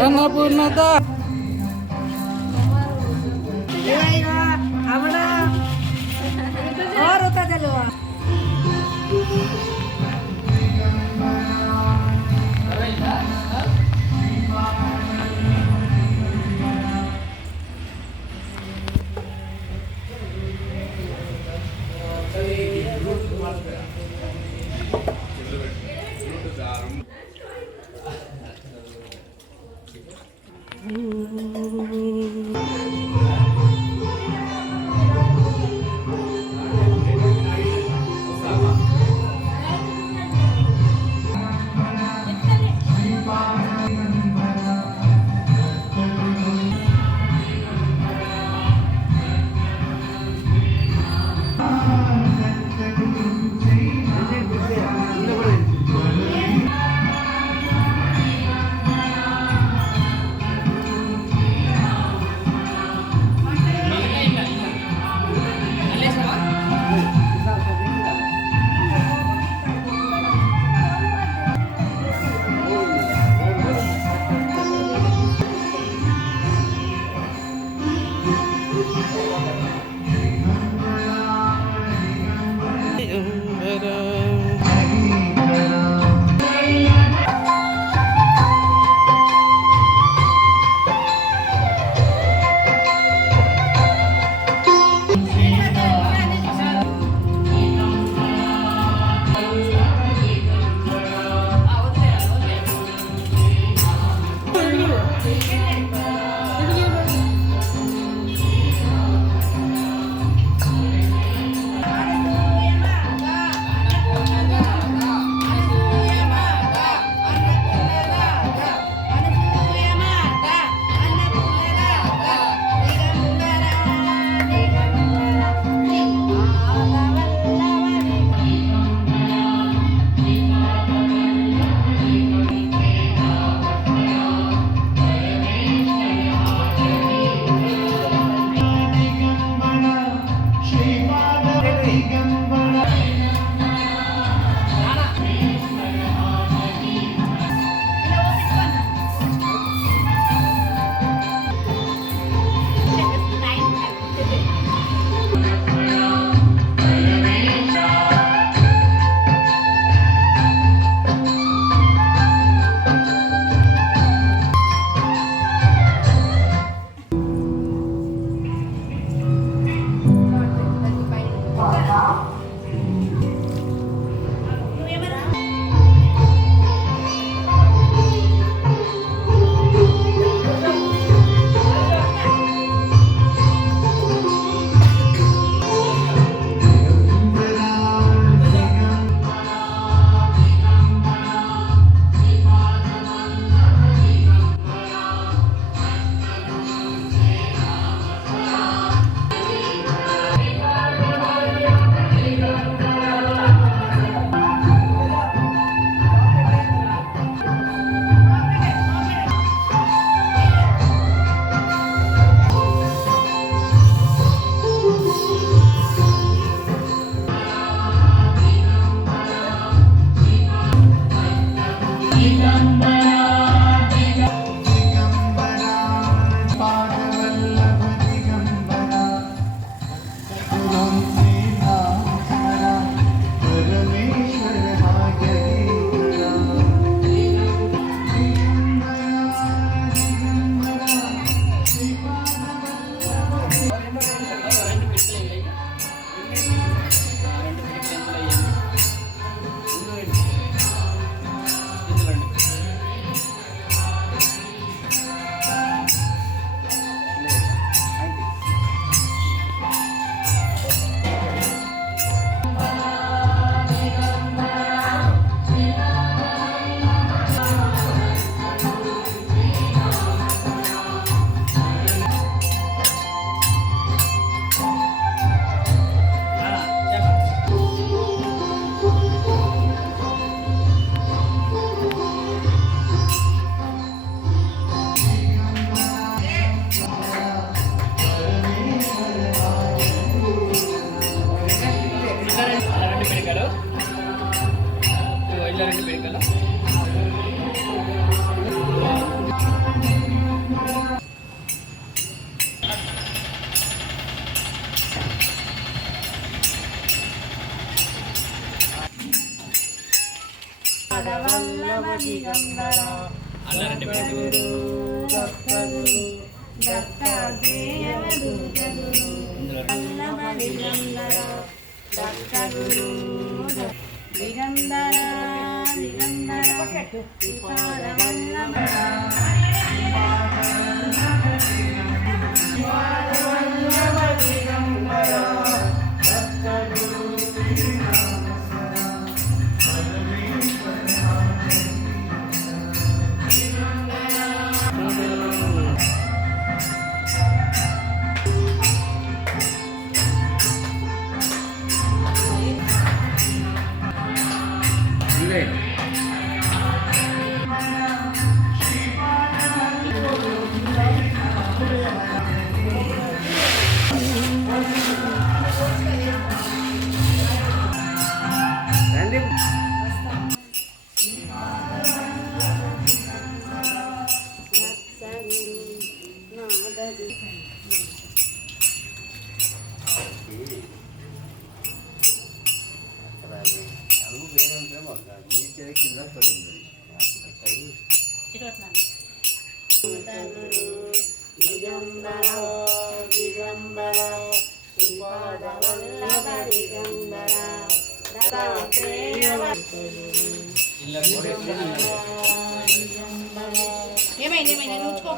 అన్నపూర్ణత దత్త గురు దిగంబర దిగంబర శ్రీపాదవల్లభ ఏమైంది చూసుకో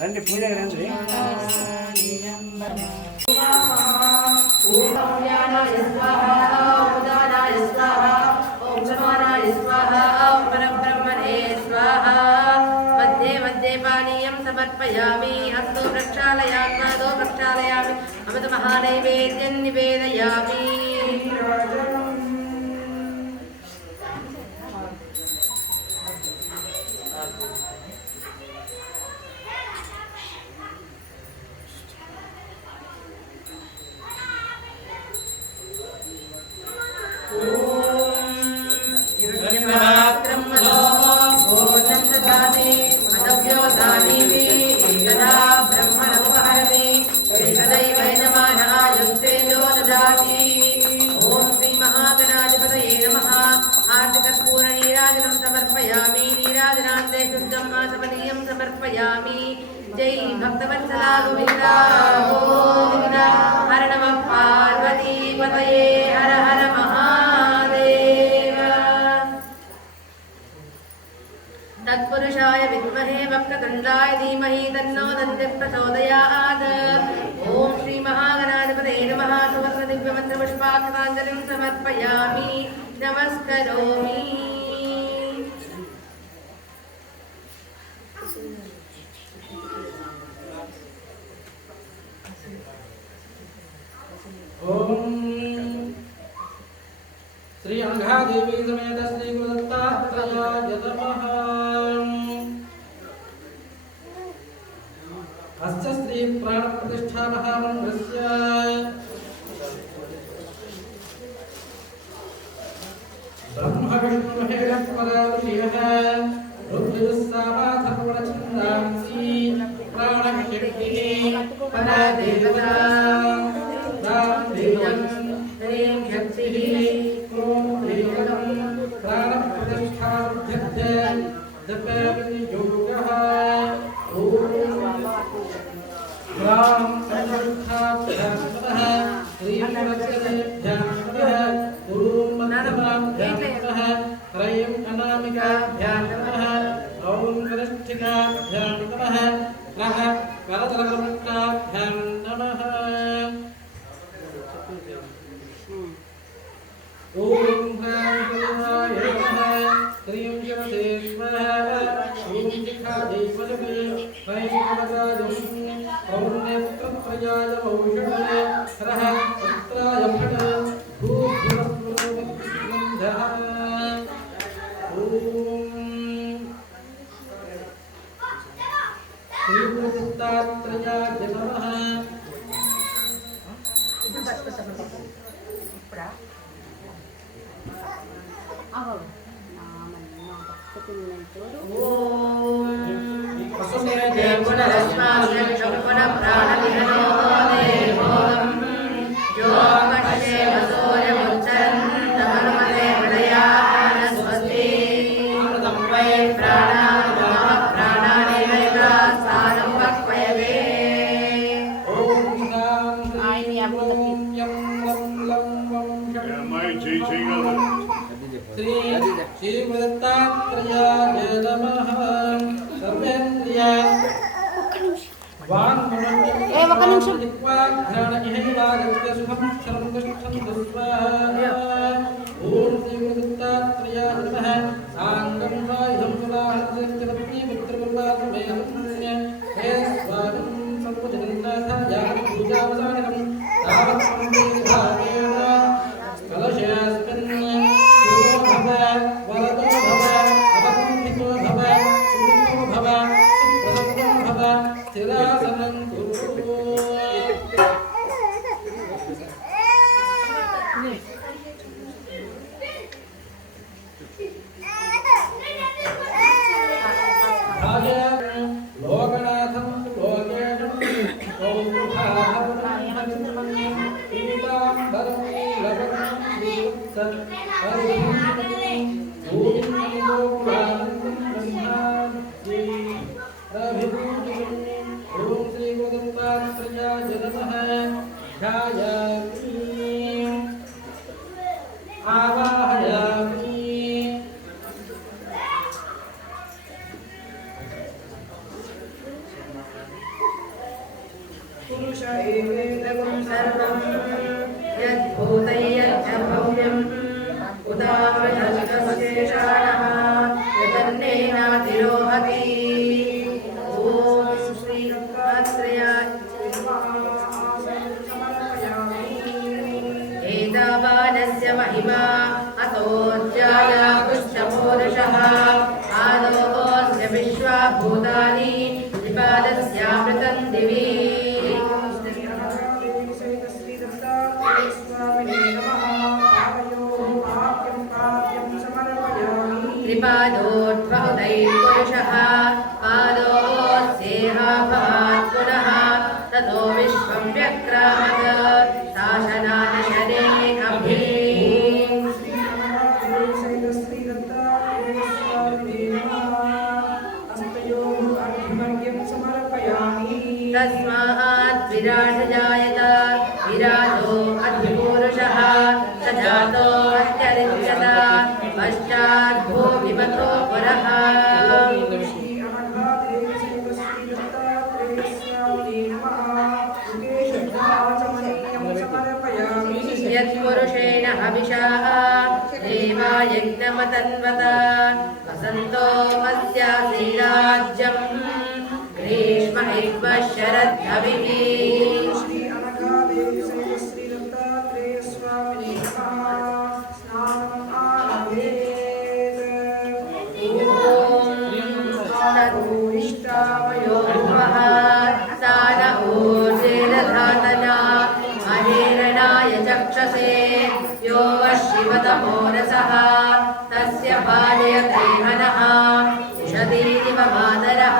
రండి పూజకి రండి समर्पयामि हस्तो प्रक्षालयात्मादो प्रक्षालयामि अमृत महानैवेद्यं निवेदयामि समर्पयामि नीराजनान्ते शुद्धं मासपनीयं समर्पयामि जय भक्तवत्सला गोविन्दा गोविन्दा हर नमः पार्वती पतये हर हर महादेव तत्पुरुषाय विद्महे वक्रतुण्डाय धीमहि तन्नो दन्ति प्रचोदयात् ॐ श्री महागणाधिपतये नमः सुवर्णदिव्यमन्त्रपुष्पाक्षताञ्जलिं समर्पयामि नमस्करोमि श्री अंघादेवी समेत श्री गुरुदत्तात्रेयाय नमः। अस्य श्री प्राण प्रतिष्ठा महामन्त्रस्य ब्रह्म विष्णु महेश परादियः रुद्रस्सामाथर्वणछन्दांसि प्राणशक्तिः परादेवता दान्देयं ह्रीं शक्तिः ॐ देवतं प्राणप्रतिष्ठार्थ्यस्य जपविनियोगः ॐ ग्रां संस्थाभ्यां नमः श्रीमत्तेभ्यां नमः ॐ मन्त्रभ्यां नमः त्रयं अनामिकाभ्यां नमः ॐ कनिष्ठिकाभ्यां नमः नः करतलवृत्ताभ्यां नमः ॐ ह्रां नमः क्रीं शिवसेश्वरः ॐ शिखादेवलवे त्रयं ॐ नेत्रत्रयाय औषधे हरः पुत्राय फट भूभुवस्वरोगन्धः ॐ श्रीगुरुदत्तात्रेयाय नमः। प्राण శ్రీ శ్రీమదత్తాత్రేయాయ నమః. సర్వేంద్రియ ఒక నిమిషం. ఓం శ్రీమదత్తాత్రేయాయ నమః. సాంగం సాయుధం సురాహంసరపతి పుత్రకుల్లాసమేతం హే స్వాగం సర్వజగన్నాథాయ పూజావసానకం తావత్పండితభావేన కలశాస్మిన్ శుభో భవ వరదో భవ అపకుంఠితో భవ సుఖో భవ సుప్రసన్నో భవ స్థిరాసనం కురు. లోకనాథం లోకేశం పీతాంబరం నీలవర్ణం శ్రీవత్సం ఓం శ్రీ గురుదత్తాత్రేయాయ నమః. ధ్యాయామి ఆవాహయామి. పురుష ఏవేదగం సర్వం యద్భూతయ్యచ్చ భవ్యం ఉదాహరణశేషాయః యదన్నేనాతిరోహతి. ఓం శ్రీ దత్తాత్రేయాయ ఏతావానస్య మహిమా అతోజ్యాయ పుష్పపూరుషః ఆలోకోస్య విశ్వభూతాని త్రిపాదస్యామృతం దివి. త్రిపాదోర్ధ్వౌదైర్పురుషः పాదోస్యేహాభాత్ పునః తతో విశ్వం వ్యక్రామత్ శాసనాయ శరేకభిః. తస్మాత్ విరాట్ జాయత విరాటో అద్భురుషः సజాతో అత్యరిచ్యత పశ్చాత్ భూమిమతో పురః. యత్పురుషేణ హవిషా దేవా యజ్ఞమతన్వత వసంతో మస్యాసీరాజ్యం గ్రీష్మ ఇవ శరద్ధవిః. చక్షసే యో శివతమోరసః తస్య బాలయతే హనః ఉషతీరివ మాతరః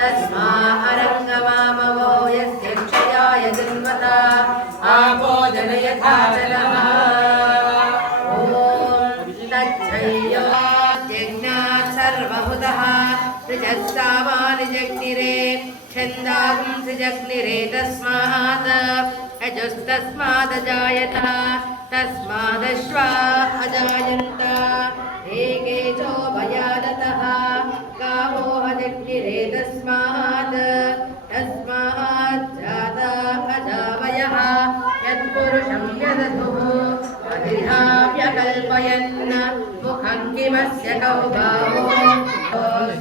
తస్మా అరంగమామవో యస్య క్షయాయ జన్మత ఆపో జనయథా జలః. ఓం తచ్చయ్యో యజ్ఞాత్ సర్వహుతః త్రిజస్సామాని జగ్నిరే ఛందాగుం త్రిజగ్నిరే తస్మాత్ అజస్తస్మాదజాయత తస్మాదశ్వా అజాయంత ఏకేచో భయాదతః గావో అజగ్నిరే తస్మాత్ తస్మాత్ జాతా అజావయః యత్పురుషం యదధుః అధిహాప్యకల్పయన్ ముఖం కిమస్య కౌ భావో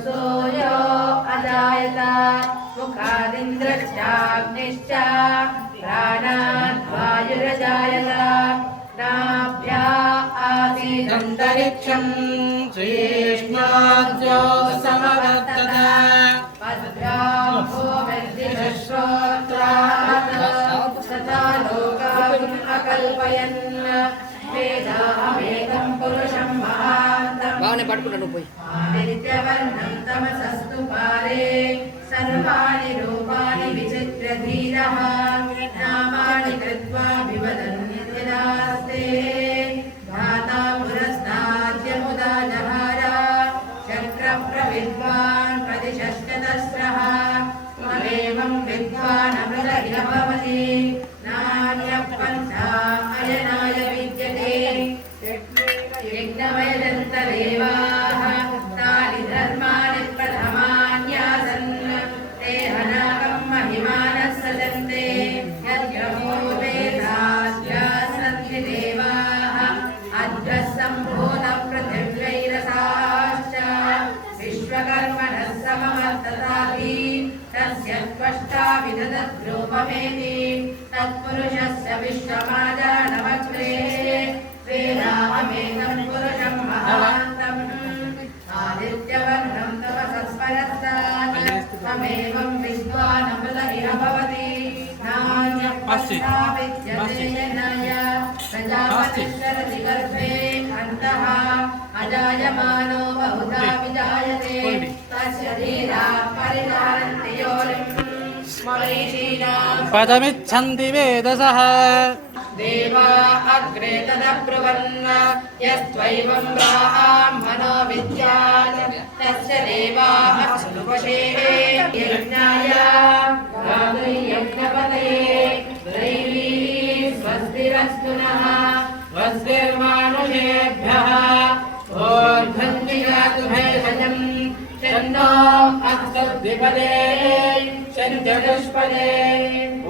సోయో అజాయత ముఖాదింద్రశ్చాగ్నిశ్చ ప్రాణాద్ వాయురజాయత నాభ్యా ఆసీదంతరిక్షం శ్రీష్ణాద్యో సమవర్తత పద్భ్యాం భూమిర్దిశ్రోత్రాత్ తథా లోకాన్ అకల్పయన్ వేదాహమేకం పురుషం మహాంతం బాగానే పట్టుకుంటాను పోయి ఆదిత్యవర్ణం తమసస్తు పారే సర్వాణి రూపాణి విచిత్రధీరః నామాని కృత్వా వివదన్యదాస్తే ధాతా పురస్తాద్యముదా జహార చక్ర ప్రవిద్వాన్ ప్రతిశశ్చతస్రః మమేవం విద్వాన్ అమృత ఇహ భవతి నాన్య పంచా అయనాయ విద్య त्वष्टा विदधद्रूपमेति तत्पुरुषस्य विश्वमाजानवक्त्रे वेदाहमेकं पुरुषं महान्तम् आदित्यवर्णं तपसस्वरस्तात् तमेवं विद्वानमृत इह भवति नान्यः पश्चा विद्यते येनाय प्रजापतिश्चरति गर्भे अन्तः अजायमानो बहुधा विजायते तस्य धीराः परिचारन्ति योनिम् पदमिच्छन्ति वेदसः देवा अग्रे तदब्रुवन् यस्त्वैवं ब्राह्मणो विद्यात् तस्य देवाः सुनुपशे यज्ञाय यज्ञपतये दैवी स्वस्तिरस्तु नः स्वस्तिर्मानुषेभ्यः ओर्ध्वन्विजातु भेषजम् शन्नो अस्तद्विपदे शञ्चतुष्पदे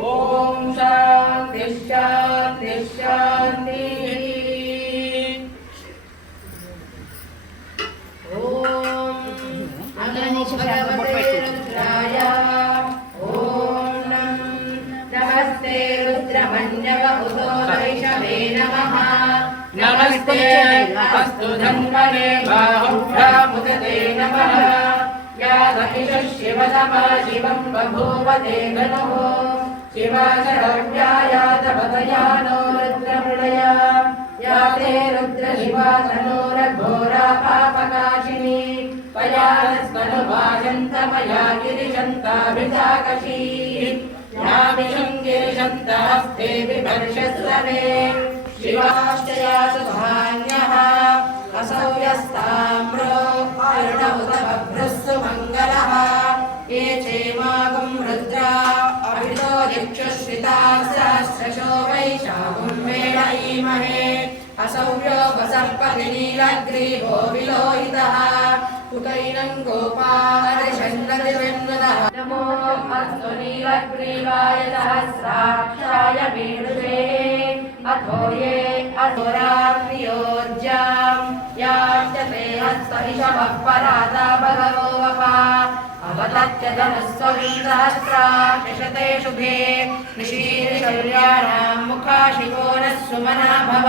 ॐ शान्ति शान्ति शान्तिः ॐ नमो भगवते रुद्राय ॐ नमस्ते रुद्रमन्यव उतो वैषवे नमः नमस्ते अस्तु धन्वने बाहुभ्यामुदते नमः या महिषः शिवतमा शिवं बभूव ते धनुः शिवाचरव्यायातपतया नो रुद्रमृडया या ते रुद्रशिवा तनोरघोरा पापकाशिनी पयास्मनुभाषन्तमया गिरिशन्ताभिजाकशी यामिषं गिरिशन्तहस्ते बिभर्षस्वमे शिवाश्चयातु धान्यः असौ यस्ताम्रो अरुणमुतभभ्रस्सु मङ्गलः ये चेमागुं रुद्रा अभितो यक्षुश्रिताः सहस्रशो वैशाखुं वेळयीमहे असौ योगसर्पतिनीलग्रीवो विलोहितः कुटैनं गोपालशन्नदिवन्नदः नमो अस्तु नीलग्रीवाय सहस्राक्षाय मेरुषे अथो ये अधोरात्रियोर्जां याश्चते हस्तहिषवः पराता भगवो वपा अवतत्य धनुस्वं सहस्राक्षते शुभे निशीर्षल्याणां मुखाशिको नः सुमना भव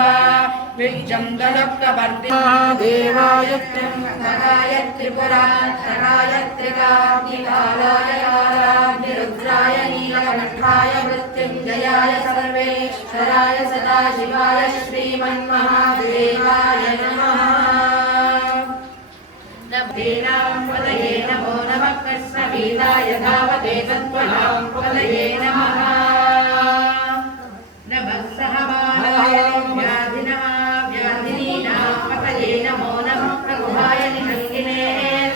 विज्जं दलुक्तवर्तिना देवाय त्र्यम्बकाय त्रिपुरान्तकाय त्रिकाग्निकालाय कालाग्निरुद्राय नीलकण्ठाय मृत्युञ्जयाय सर्वेश्वराय सदाशिवाय श्रीमन्महादेवाय नमः नभेनां पदये नमो नमः कृष्णवीराय धावते तत्त्वनां पदये नमः नमः सहमानाय व्याधिनीनां पतये नमो नमः प्रभुहाय निषङ्गिने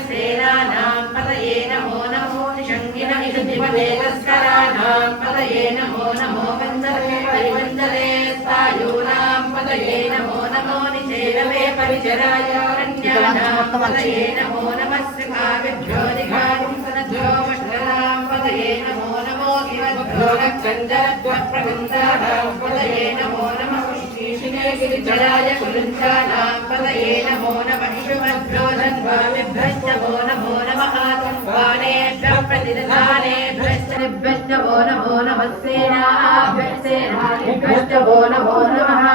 सेनानां पतये नमो नमो निषङ्गिन इषुधिपदे तस्कराणां पतये नमो नमो वन्दने परिवन्दने स्थायूनां पतये नमो नमो निचेरवे परिचराय रण्यानां पतये नमो नमः श्रीकाव्यभ्यो निघारुं सनभ्यो वष्टरां पतये नमो नमो गिरभ्यो रक्षञ्जरभ्यः प्रगन्धानां पतये नमो नमः पुष्टीशिने गिरिजलाय कुलुञ्चानां पतये नमो नमः शिवभ्यो धन्वामिभ्यश्च वो नमो नमः वानेभ्यः प्रतिदधानेभ्यश्च निभ्यश्च वो नमो नमः सेनाभ्यश्च वो नमो नमः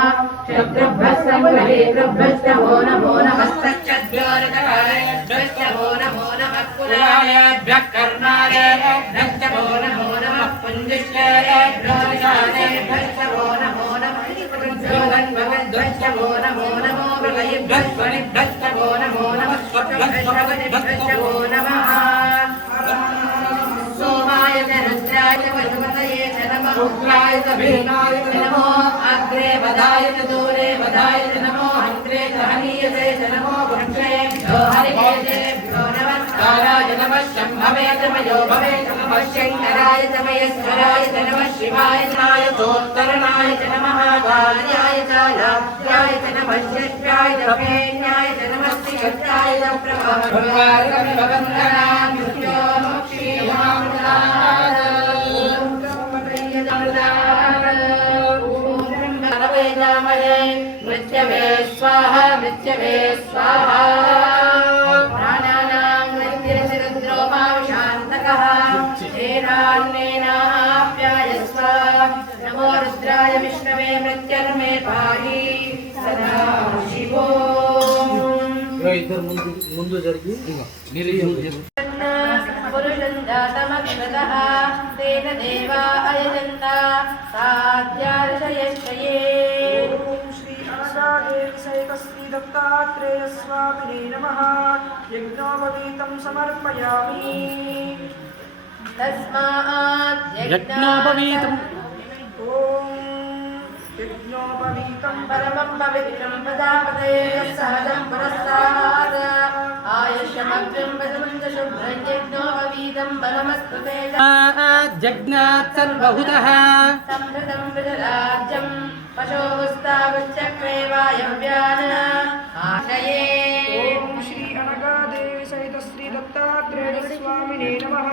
शत्रुभ्यः सङ्ग्रहेभ्यश्च वो नमो नमस्तच्छद्भ्यो रथकालेभ्यश्च वो नमो नमः कुलालेभ्यः कर्णालेभ्यश्च वो नमो नमः पुञ्जिष्टेभ्यो निशानेभ्यश्च वो नमो नमः धन्वभ्यश्च वो नमो नमो प्रलयभ्यश्च वनिभ्यश्च वो नमो नमः स्वभ्यश्च वो नमः सोमाय च रुद्राय च वसुपतये च नमः रुद्राय च भीमाय च नमो अग्रे वदाय च दूरे वदाय च नमो हन्त्रे च हनीयसे च नमो वृक्षेभ्यो हरिकेशेभ्यो नमस्काराय नमः शम्भवे च मयो भवे च नमः शङ्कराय च महेश्वराय च नमः शिवाय च नायकोत्तरणाय च नमः कार्याय च लाभ्याय च नमः शिष्याय च फेन्याय च नमः श्रीगत्याय च प्रभावन्दनां मृत्यो मृत्यवे स्वाहा मृत्यवे स्वाहा प्राणानां मृत्युरुद्रोमा शान्तकः ईशाय विष्णवे मृत्युर्मे पाहि सदा शिवो ఇద్దరు ముందు జరిగి पुरुषं जातमक्षतः तेन देवा अयजन्त साध्यार्षयश्रये श्री अनगादेवी सहित श्री दत्तात्रेय स्वामिने नमः यज्ञोपवीतं समर्पयामि तस्मात् यज्ञोपवीतम् ॐ यज्ञोपवीतं परमं पवित्रं प्रजापते सहजं पुरस्तात् आयुष्यमग्निं पदं शुभ्रं यज्ञोपवीतं बलमस्तु ते जज्ञात् सर्वभूतः संहृतं विजराज्यं पशोस्तावच्चक्रे वायव्यान् आशये ॐ श्री अनगादेवी सहित श्री दत्तात्रेय स्वामिने नमः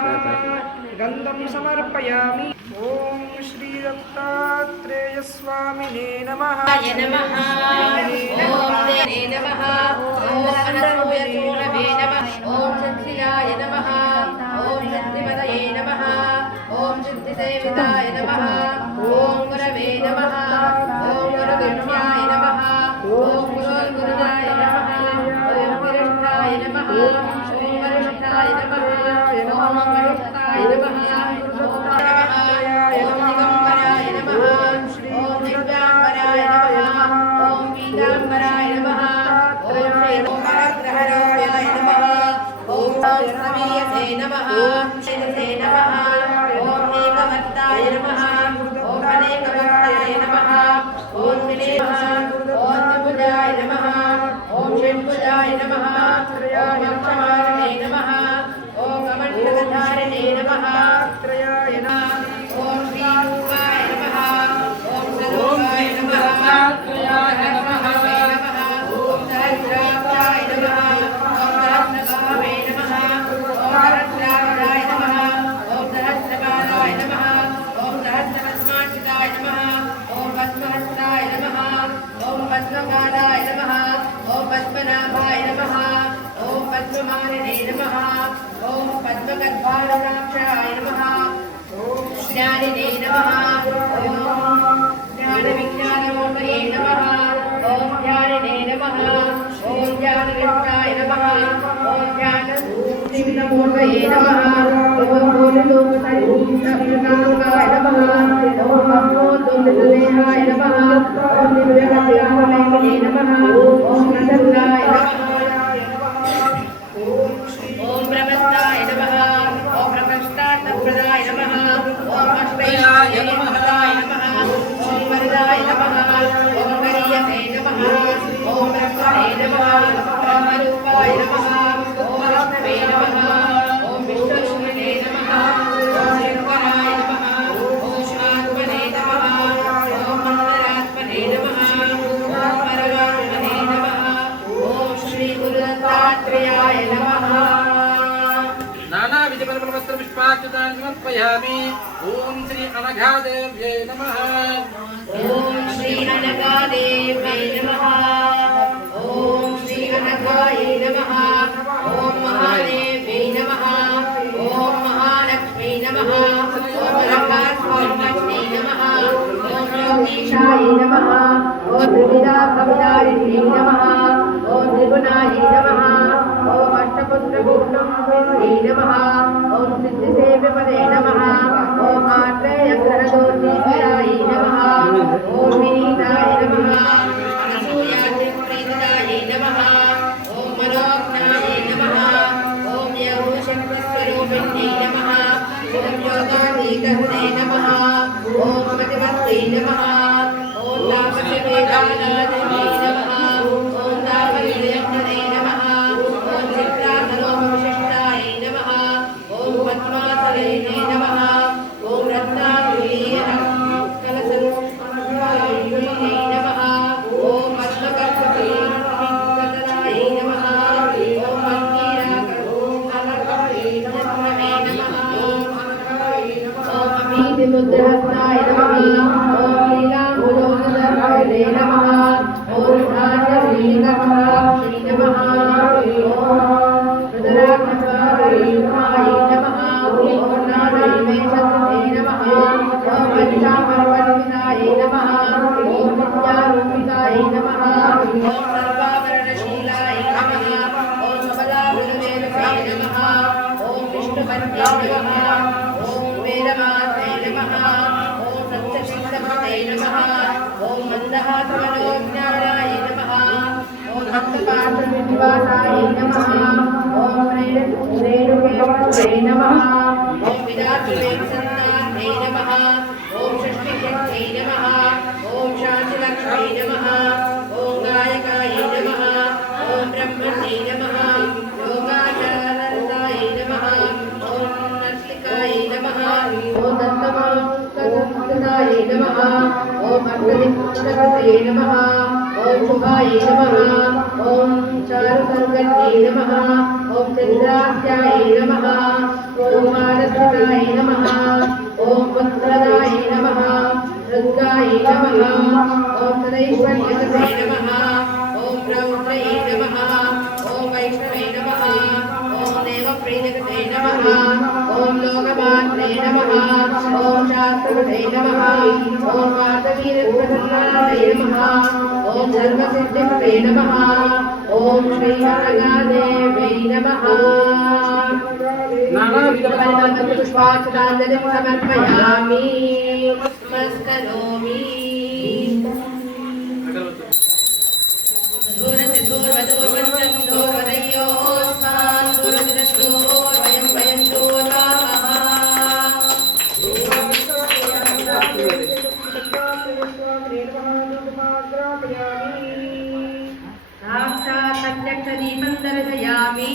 गन्धं समर्पयामि ॐ श्री दत्तात्रेय स्वामिने नमः नमः ॐ देवे नमः ॐ अनसूयसूरवे नमः ॐ सिद्धियाय नमः ॐ सिद्धिपदये नमः ॐ सिद्धिसेविताय नमः ॐ गुरवे नमः ॐ गुरुगुरुभ्याय नमः ॐ गुरुर्गुरुजाय नमः ॐ वरिष्ठाय नमः ॐ वरिष्ठाय नमः ॐ वरिष्ठाय नमः दिगम्बराय नमः ॐ दिव्याम्बराय नमः ॐ पीताम्बराय नमः ॐ श्रीरङ्गग्रहराय नमः ॐ समीयसे नमः शिरसे नमः ॐ एकमत्ताय नमः ॐ अनेकभक्ताय नमः ॐ विने नमः ॐ त्रिभुजाय नमः ॐ षड्भुजाय नमः ॐ वक्षमालिने नमः ॐ कमण्डलधारिणे नमः त्रयाय नमः ॐ श्रीरूपाय नमः ॐ सरूपाय नमः त्रयाय नमः ॐ सहस्राक्षाय नमः ॐ सहस्रभावे नमः ॐ सहस्राक्षाय नमः ॐ सहस्रपादाय नमः ॐ सहस्रपद्माक्षिताय नमः ॐ पद्महस्ताय नमः ॐ पद्मपादाय नमः ॐ पद्मनाभाय नमः ॐ पद्ममालिने नमः ॐ पद्मगर्भारदाक्षाय नमः ज्ञानिने नमः ॐ ज्ञानविज्ञानमूर्तये नमः ॐ ज्ञानिने नमः ॐ ज्ञानविष्टाय नमः ॐ ज्ञानमूर्तये नमः ॐ भूलोकसहिताय नमः ॐ भक्तोद्देहाय नमः ॐ दिव्यकल्याणमये नमः ॐ प्रसन्नाय नमः ॐ प्रमस्ताय नमः ॐ प्रपष्टार्थप्रदाय नमः ॐ अश्वयाय नमः ॐ वरदाय नमः ॐ वरीयसे नमः ॐ ब्रह्मणे नमः ब्रह्मरूपाय नमः ॐ विष्णवे नमः ॐ विश्वरूपिणे नमः ॐ शङ्कराय नमः ॐ आत्मने नमः ॐ मन्दरात्मने नमः ॐ परमात्मने नमः ॐ श्री गुरुदत्तात्रेयाय नमः नाना विजयपरमवस्त्र पुष्पाच्युतानि समर्पयामि ॐ श्री अनघादेव्यै नमः ॐ श्री अनघादेव्यै नमः ॐ श्री अनघायै नमः ॐ महादेव्यै नमः ॐ महालक्ष्मी नमः ॐ लङ्कास्वर्णक्ष्मी नमः ॐ योगीशाय नमः ॐ त्रिविधाभवतारिण्यै नमः ॐ त्रिगुणायै नमः ॐ अष्टपुत्रभूषणै नमः ॐ सिद्धिसेव्यपदे नमः ॐ आत्रेयग्रहदोषीश्वराय नमः ॐ विनीताय नमः ఓం సర్వాభరణశీలాయ నమః ఓం సబలాభరణవేదసాయ నమః ఓం విష్ణుపత్న్యై నమః ఓం వేదమాత్రే నమః ఓం సత్యశిష్టపతే నమః ఓం మందహాసమనోజ్ఞానాయ నమః ఓం భక్తపాత్రనివాసాయ నమః ఓం రేణుకేవై నమః ఓం విరాజవేక్షణాయ నమః ఓం షష్ఠిశక్త్యై నమః ఓం శాంతిలక్ష్మై నమః ఓం గాయకాయ నమః ఓం బ్రహ్మణ్యై నమః యోగాచారాయ నమః ఓం నర్తికాయ నమః ఓం దత్తమాయ నమః ఓం అర్ధనిష్ఠాయ నమః ఓం శుభాయ నమః ఓం చారుసంగత్యై నమః ఓం చంద్రాస్యాయ నమః ఓం మానసాయ నమః ఓం పుత్రదాయ నమః దుర్గాయ నమః ఓం సదైశ్వర్యసే నమః ఓం రౌద్రయే నమః ఓం వైష్ణవే నమః ఓం దేవప్రీతకతే నమః ఓం లోకమాత్రే నమః ఓం శాస్త్రకతే నమః ఓం వాతవీరప్రసన్నాయ నమః ఓం సర్వసిద్ధికతే నమః ఓం శ్రీహరగాదేవై నమః పుష్పాక్షరాంజలిం సమర్పయామి నమస్కరోమి సాక్షాత్తక్షదీపం దర్శయామి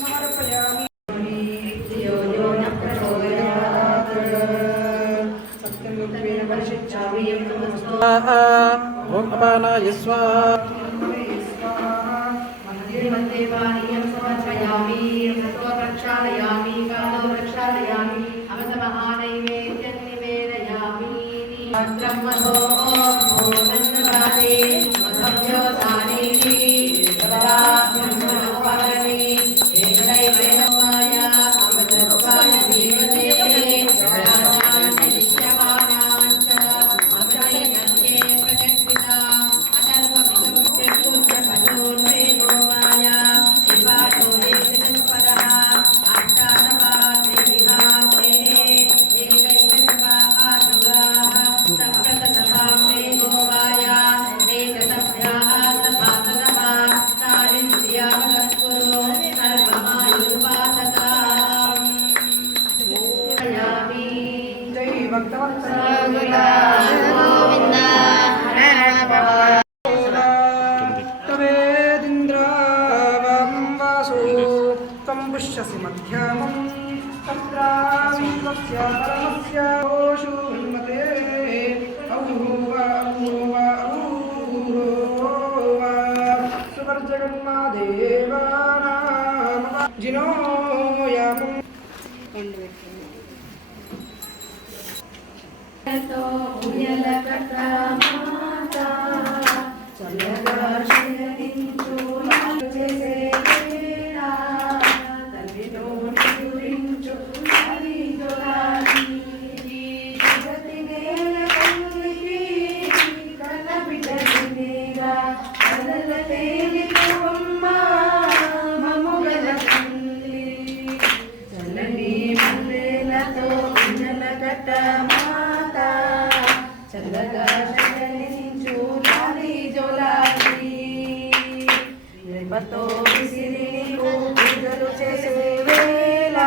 సమర్పయామి ఓం అపానాయ స్వాహా దేవాలయం సమర్పయామి ప్రక్షాళయామి కాలో ప్రక్షాళయామి అమృతమహానైవేద్యం నివేదయామి బ్రహ్మతో భోగన్వాదే మధవ్యోసానేతి సదా బ్రహ్మోపరణి ఏకదైవైనవాయ అమృతత్వాయ దేవతే జ్ఞానాన్ని విశ్యమానాంచ అమృతే సత్యే ప్రజక్పిత జై భక్తవత్సల తవేదింద్రావం వాసు త్వం పుష్యసి మధ్యామం తత్రావిశ్వస్య పరమస్య ఓషు హిమతే ఔహూవా ఔహూవా ఔహూవా సువర్జగన్మాదేవానామ జినోయామం చల్లగా శయనించు లాలి జోలాలి రేపతో విసిరిని పూజలు చేసే వేళ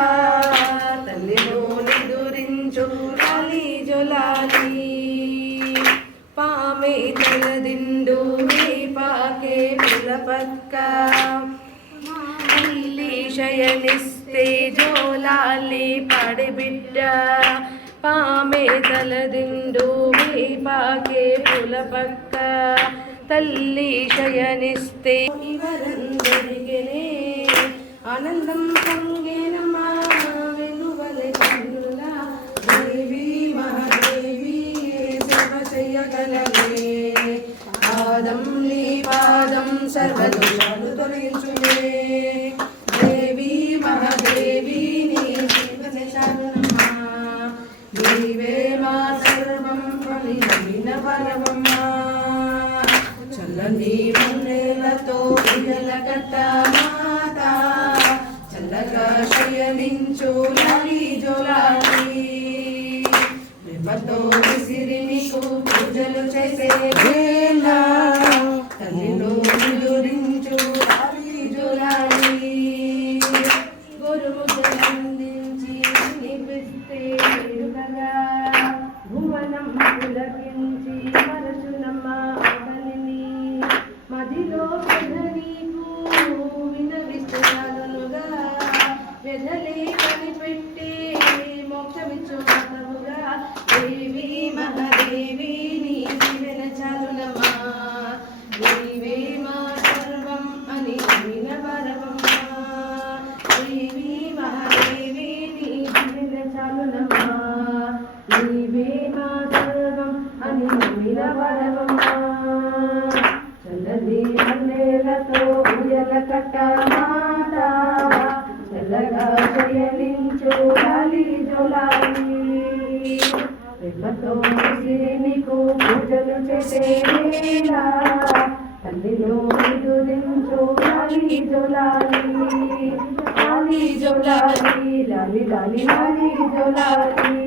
తల్లిలో నిదురించు లాలి జోలాలి పామే తలదిండు పాకే పులపక్క తల్లి శయనిస్తే జోలాలి పడిబిడ్డ పామే తలదిండు పాకే పులపక్క తల్లి శయనిస్తే ఇవరందరిగినే ఆనందం పొంగేనమ్మా వెలువలె కన్నుల దేవి మహాదేవి సేవ చెయ్యగలనే పాదం నీ పాదం సర్వదోషాలు తొలగించునే దేవి మహాదేవి నీ జీవన శరణమ్మా నీవే మా సర్వం ఫలిన పరమమ్మా చల్లని మల్లెలతో ఉయ్యాల కట్ట మాత చల్లగా శయనించు లాలి జోలాలి ప్రేమతో విసిరి నీకు పూజలు చేసే వేళ తల్లిలో నిదురించు లాలి జోలాలి గురుముఖలందించి నిపిస్తే వేడుకగా భువనం పులకించి మరచునమ్మ ఆకలిని మదిలో పెద నీకు వినవిస్తున్నానుగా వెదలే కనిపెట్టి మోక్షమిచ్చు మాతవుగా దేవి మహాదేవి నీ దివెన చాలునమ్మా దేవి మా సర్వం అని వినవరవమ్మా దేవి మహాదేవి నీ దివెన చాలునమ్మా దేవి మా సర్వం అని వినవరవమ్మా చల్లని మల్లెలతో ఉయ్యాల కట్ట మాత చల్లగా శయనించు లాలి జోలాలి ప్రేమతో నీకు పూజలు చేసే వేళ తల్లిలో నిదురించు లాలి జోలాలి లాలి జోలాలి లాలి లాలి లాలి జోలాలి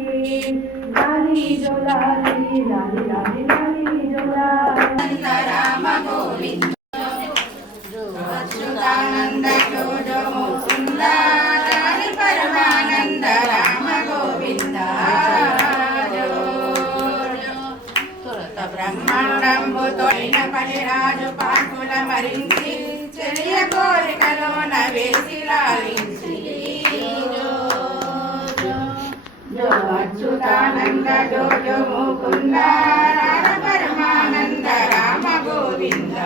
లాలి జోలాలి లాలి లాలి లాలి జోలాలి రామ గోవింద అచ్యుతానంద జో ముకుంద హరి పరమానంద రామ గోవింద తురత బ్రహ్మాండంబుతో పరిరాజు పాకుల మరించి చెలియ కోరికలోన వేసి లాలించి జో అచ్యుతానంద జో ముకుంద హరి పరమానంద రామ గోవింద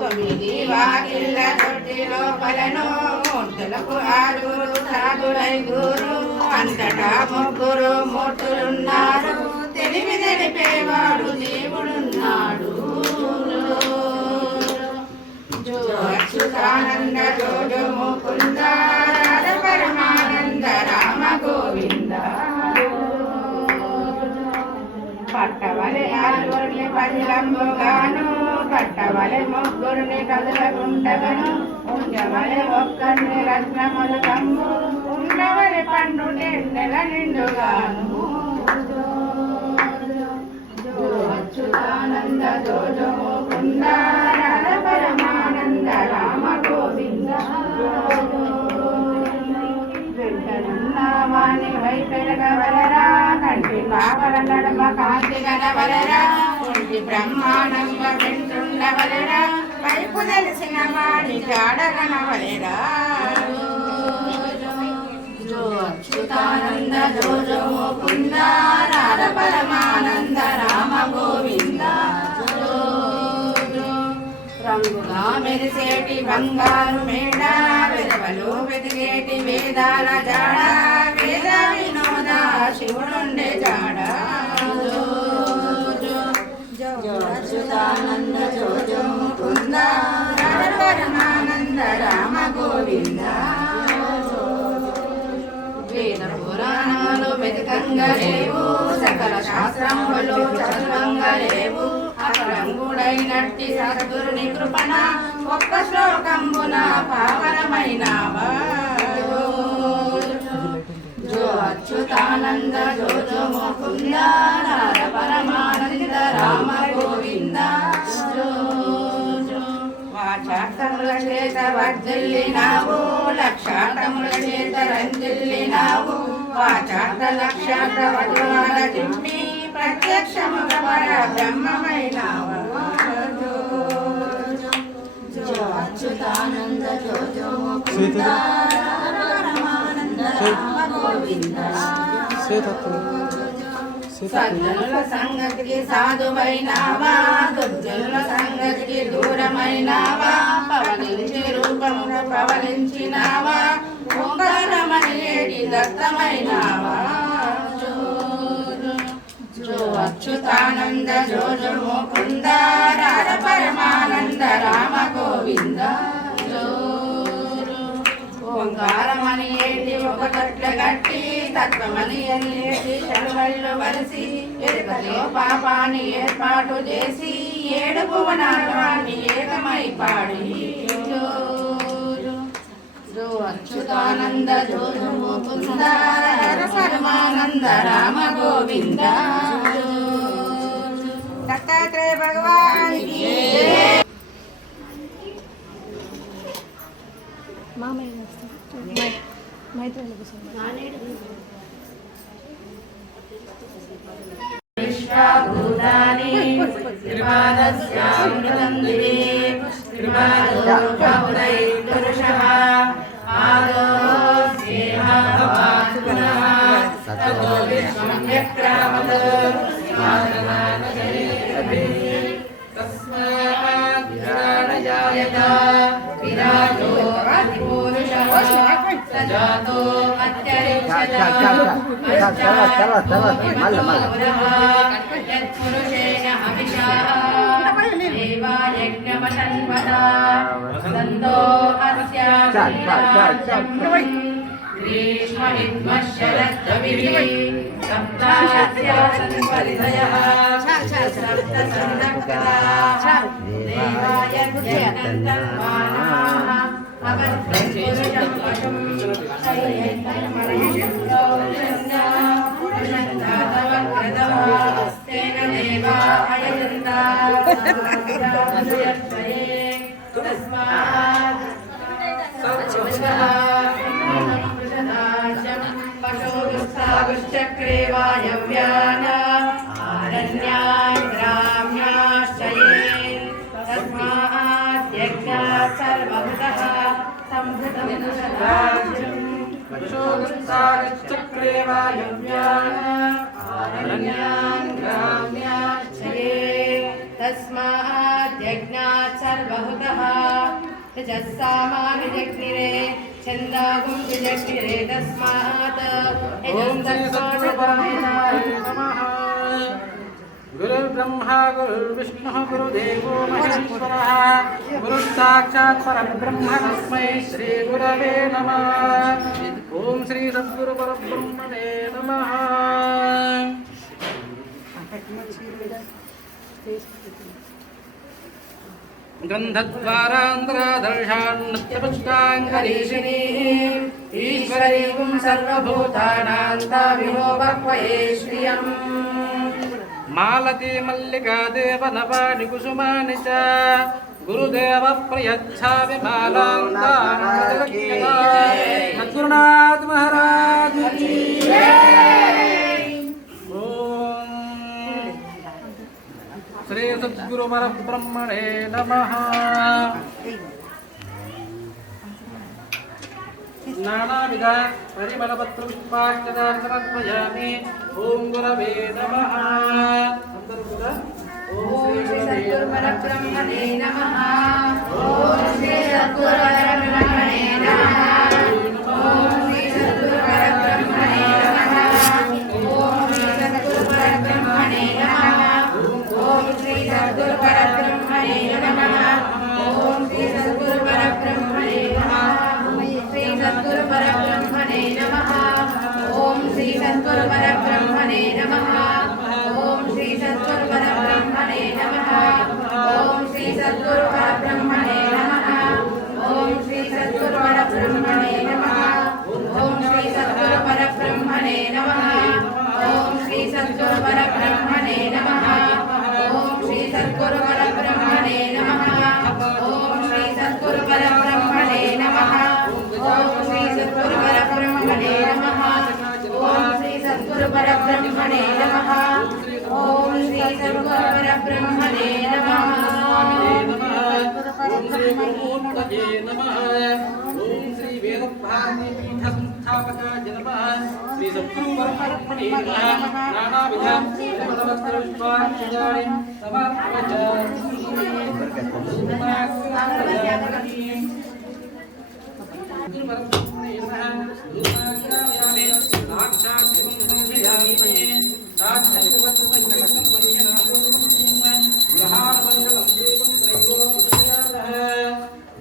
తొమ్మిది వాకిళ్ళ తొట్టిలో పలను మూర్తులకు ఆరుగురు సాధులైదురు అంతటా ముగ్గురు మూర్తులున్నారు తెలివి తెలిపేవాడు దేవుడున్నాడు జో అచ్యుతానంద జో ముకుంద పరమానంద రామ గోవింద పట్టవలె ఆరుగురిని పదిలంబుగాను కట్టవలె ముగ్గురిని కదులగుంటగను ఉంచవలె ఒక్కరిని రత్నములు కమ్ము ఉండవలె పండు నెల నిండుగాను జో అచ్యుతానంద జో ముకుంద పరమానంద రామ గోవింద వాణి వైపెరగవలరా కంటి పాపల నడమ కాంతి గనవలరా ఒంటి బ్రహ్మాండంగా వింటుండవలరా వైపు తెలిసిన వాణి జాడగనవలరా జో అచ్యుతానంద జో ముకుంద పరమానంద రామ గోవింద రంగుగా మెరిసేటి బంగారు మేడ వెదవలు వెతికేటి వేదాల జాడ వేద వినోద శివుడుండే జాడ జో అచ్యుతానంద జో ముకుంద పరమానంద రామ గోవింద వేద పురాణాలు వెతకంగా లేవు సకల శాస్త్రములు చదవంగా లేవు అపరంగుడైనట్టి సద్గురుని కృపణ ఒక్క శ్లోకంబున పావనమైనవా జో అచ్యుతానంద జో ముకుంద పరమానంద రామ గోవింద వాచార్థముల చేత వర్ధిల్లినావు లక్షార్థముల చేత రంజిల్లినావు వాచార్థ లక్షార్థ వధువాల జిమ్మి ప్రత్యక్షముగా పర బ్రహ్మమైనవా జో అచ్యుతానంద జో ముకుంద పరమానంద రామ గోవింద సజ్జనుల సంగతికి సాధువైనావా దుర్జనుల సంగతికి దూరమైనావా పవలించి రూపముగా పవలించినావా ఓంకారమని ఏడి దత్తమైనావా జో అచ్యుతానంద జో ముకుంద పరమానంద రామ గోవింద ఓంకారమని ఏటి ఒకటట్ల గట్టి తత్వమని ఎన్నేటి శరువళ్ళు వలసి ఎరుకతో పాపాన్ని ఏర్పాటు చేసి ఏడు భువనాన్ని ఏకమై పాడి జో అచ్యుతానంద జో ముకుంద పరమానంద రామ గోవింద दत्तात्रेय भगवान की जय। विश्वभूतानि त्रिपादस्यामृतं दिवे त्रिपादो बहुदै पुरुषः आदोऽस्येह भवान् पुनः ततो विश्वं व्यक्रामत् तस्मात् विराजयायत विराजो अधिपुरुषः सजातो यत्पुरुषेण हविषा देवायज्ञमशन्वता वसन्तो अस्याम् ग्रीष्महिद्मशरद्रविः सप्तास्यासन् परिधयः सप्तसन्दक्तः देवायज्ञन्तन्मानाः अवद्रपुरुषं पशुं तेन देवा अयजन्ता तस्मात् पशोगुश्चक्रे वायव्यान आरण्यान् ग्राम्याश्च ये तस्मात् यज्ञात् सर्वभूतः संभृतं चक्रे वायव्यान् आरण्यान् ग्राम्याश्च ये तस्मात् यज्ञात् सर्वभूतः यजस्सामाविजग्निरे छन्दागुं विजग्निरे तस्मात् गुरुर्ब्रह्मा गुरुर्विष्णुः गुरुदेवो महेश्वरः गुरुसाक्षात् परब्रह्म तस्मै श्रीगुरवे नमः। ॐ श्री सद्गुरु परब्रह्मणे नमः। गन्धद्वारान्तरादर्शान्नत्यपुष्टाङ्गरीषिणी ईश्वरीं सर्वभूतानां ताविनोपक्वये श्रियम् मालती मल्लिका देवनवानि कुसुमानि च गुरुदेव प्रयच्छामि मालान्तानि सद्गुरुनाथ महाराज की श्री सद्गुरु परब्रह्मणे नमः। नानाविध परिमलपत्रपुष्पाक्षतानि समर्पयामि। ॐ गुरवे नमः। ॐ श्री सद्गुरुपरब्रह्मणे नमः। ॐ श्री सद्गुरुपरब्रह्मणे नमः। ॐ श्री सद्गुरुपरब्रह्मणे नमः। ॐ श्री सद्गुरुपरब्रह्मणे नमः। ॐ श्री सद्गुरुपरब्रह्मणे नमः। ॐ श्री सद्गुरुपरब्रह्मणे नमः। श्री सद्गुरुपरब्रह्मणे नमः। ॐ श्री सद्गुरुपरब्रह्मणे नमः। ॐ श्री सद्गुरुपरब्रह्मणे नमः। ॐ श्री सद्गुरुपरब्रह्मणे नमः। ॐ श्री सद्गुरुपरब्रह्मणे नमः। ॐ श्री सद्गुरुपरब्रह्मणे नमः। ॐ श्री सद्गुरुपरब्रह्मणे नमः। ॐ श्री सद्गुरुपरब्रह्मणे नमः। ॐ श्री सद्गुरुपरब्रह्मणे नमः। ॐ श्री सद्गुरुपरब्रह्मणे नमः। ॐ श्री सद्गुरुपरब्रह्मणे नमः। ॐ श्री सद्गुरुपरब्रह्मणे नमः। मूर्तये नमः। ॐ श्री वेदभारती पीठ संस्थापकाय नमः। श्री सद्गुरु परब्रह्मणे नमः। नानाविध परिमलपत्रपुष्पाक्षतानि समर्पयामि।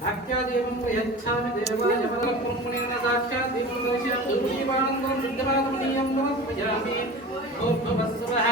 भक्त्यादेवं प्रयच्छामि देवाय परब्रह्मणेन साक्षात् देवं दर्शयामि दुर्जीवानन्दं विद्यमानमनीयं नमस्मयामि भूर्भुवस्सुवः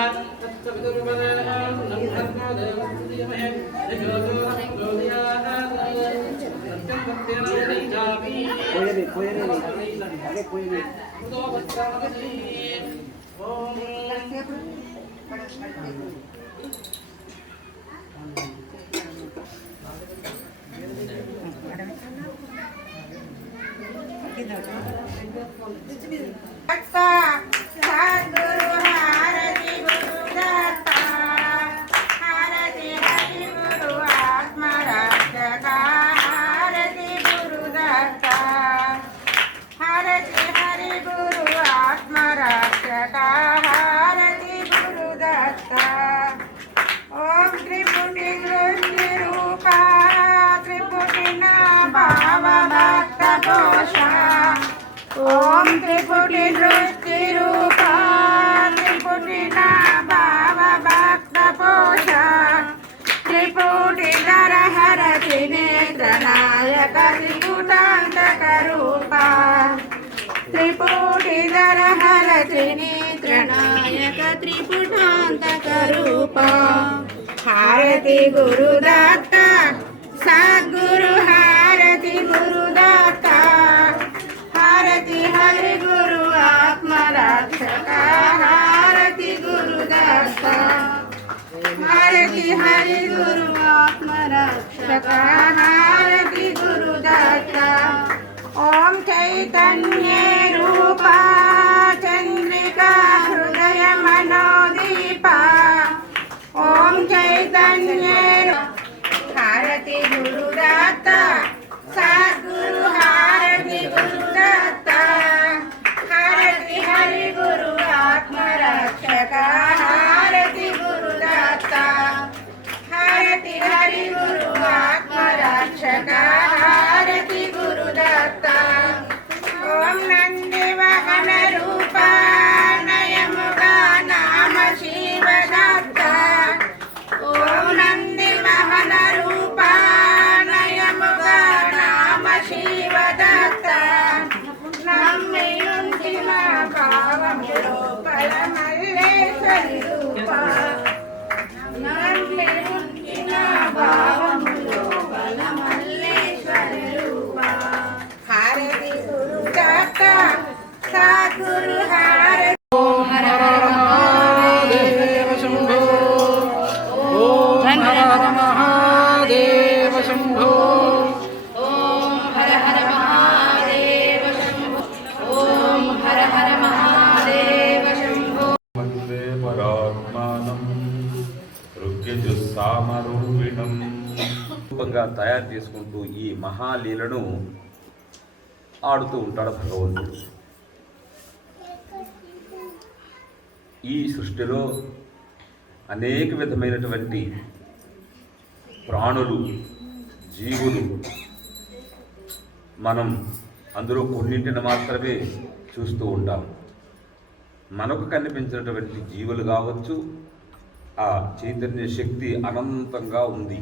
ओम त्रिपुटी दृष्टि रूपा त्रिपुटी ना भाव भक्त पोषा त्रिपुटी धर हर त्रिनेत्र नायक त्रिपुटांतक रूपा त्रिपुटी धर हर त्रिनेत्र नायक त्रिपुटांतक रूपा हारति गुरुदत्ता सद्गुरु हारति गुरुदत्ता हारति हरि गुरु आत्मा रक्षका हारति गुरुदत्ता हारति हरि गुरु आत्मा रक्षका हारति गुरुदत्ता ओम चैतन्य रूपा चंद्रिका हृदय मनोदीपा ओम चैतन्य हारति गुरुदत्ता सद्गुरु हारति गुरुदत्ता हारति हरि गुरु आत्मा रक्षका हारति गुरुदत्ता हारति हरि गुरु आत्मा रक्षका हारति गुरुदत्ता ओम नंदी वाहन रूपा नयमुगा नाम शिवदत्ता ओम नंदी वाहन रूपा नयमुगा नाम शिवदत्ता नम्मेयुंचिन भावमुलो पलमल्लेश्वरि रूपा नम्मेयुंचिन भावमुलो पलमल्लेश्वरि रूपा हारति गुरुदत्ता सद्गुरु हारति ओम हर हर महादेव शंभो ओम हर हर महादेव शंभो ओम हर हर महादेव शंभो ओम हर हर महादेव शंभो वन्दे పరాత్మానం రుగ్యజుస్సామరూపిణం రూపంగా తయారు చేసుకుంటూ ఈ మహాలీలను ఆడుతూ ఉంటాడు భగవంతుడు. ఈ సృష్టిలో అనేక విధమైనటువంటి ప్రాణులు జీవులు మనం అందులో కొన్నింటిని మాత్రమే చూస్తూ ఉంటాం. మనకు కనిపించినటువంటి జీవులు కావచ్చు, ఆ చైతన్య శక్తి అనంతంగా ఉంది.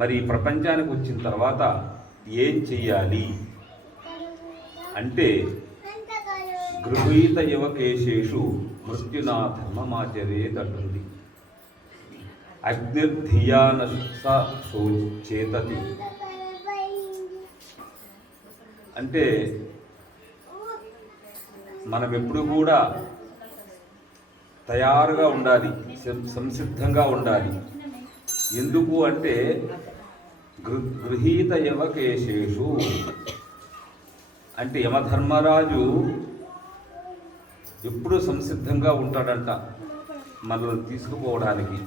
మరి ఈ ప్రపంచానికి వచ్చిన తర్వాత ఏం చెయ్యాలి అంటే గృహీత యువకేశేషు మృత్యునా ధర్మమాచరేత్ అంటుంది. అగ్నిర్ధియాన చేతతి అంటే మనం ఎప్పుడు కూడా తయారుగా ఉండాలి, సంసిద్ధంగా ఉండాలి. ఎందుకు అంటే గృహీత యవకేశేషు అంటే యమధర్మరాజు ఎప్పుడు సంసిద్ధంగా ఉంటాడంట మనల్ని తీసుకుపోవడానికి.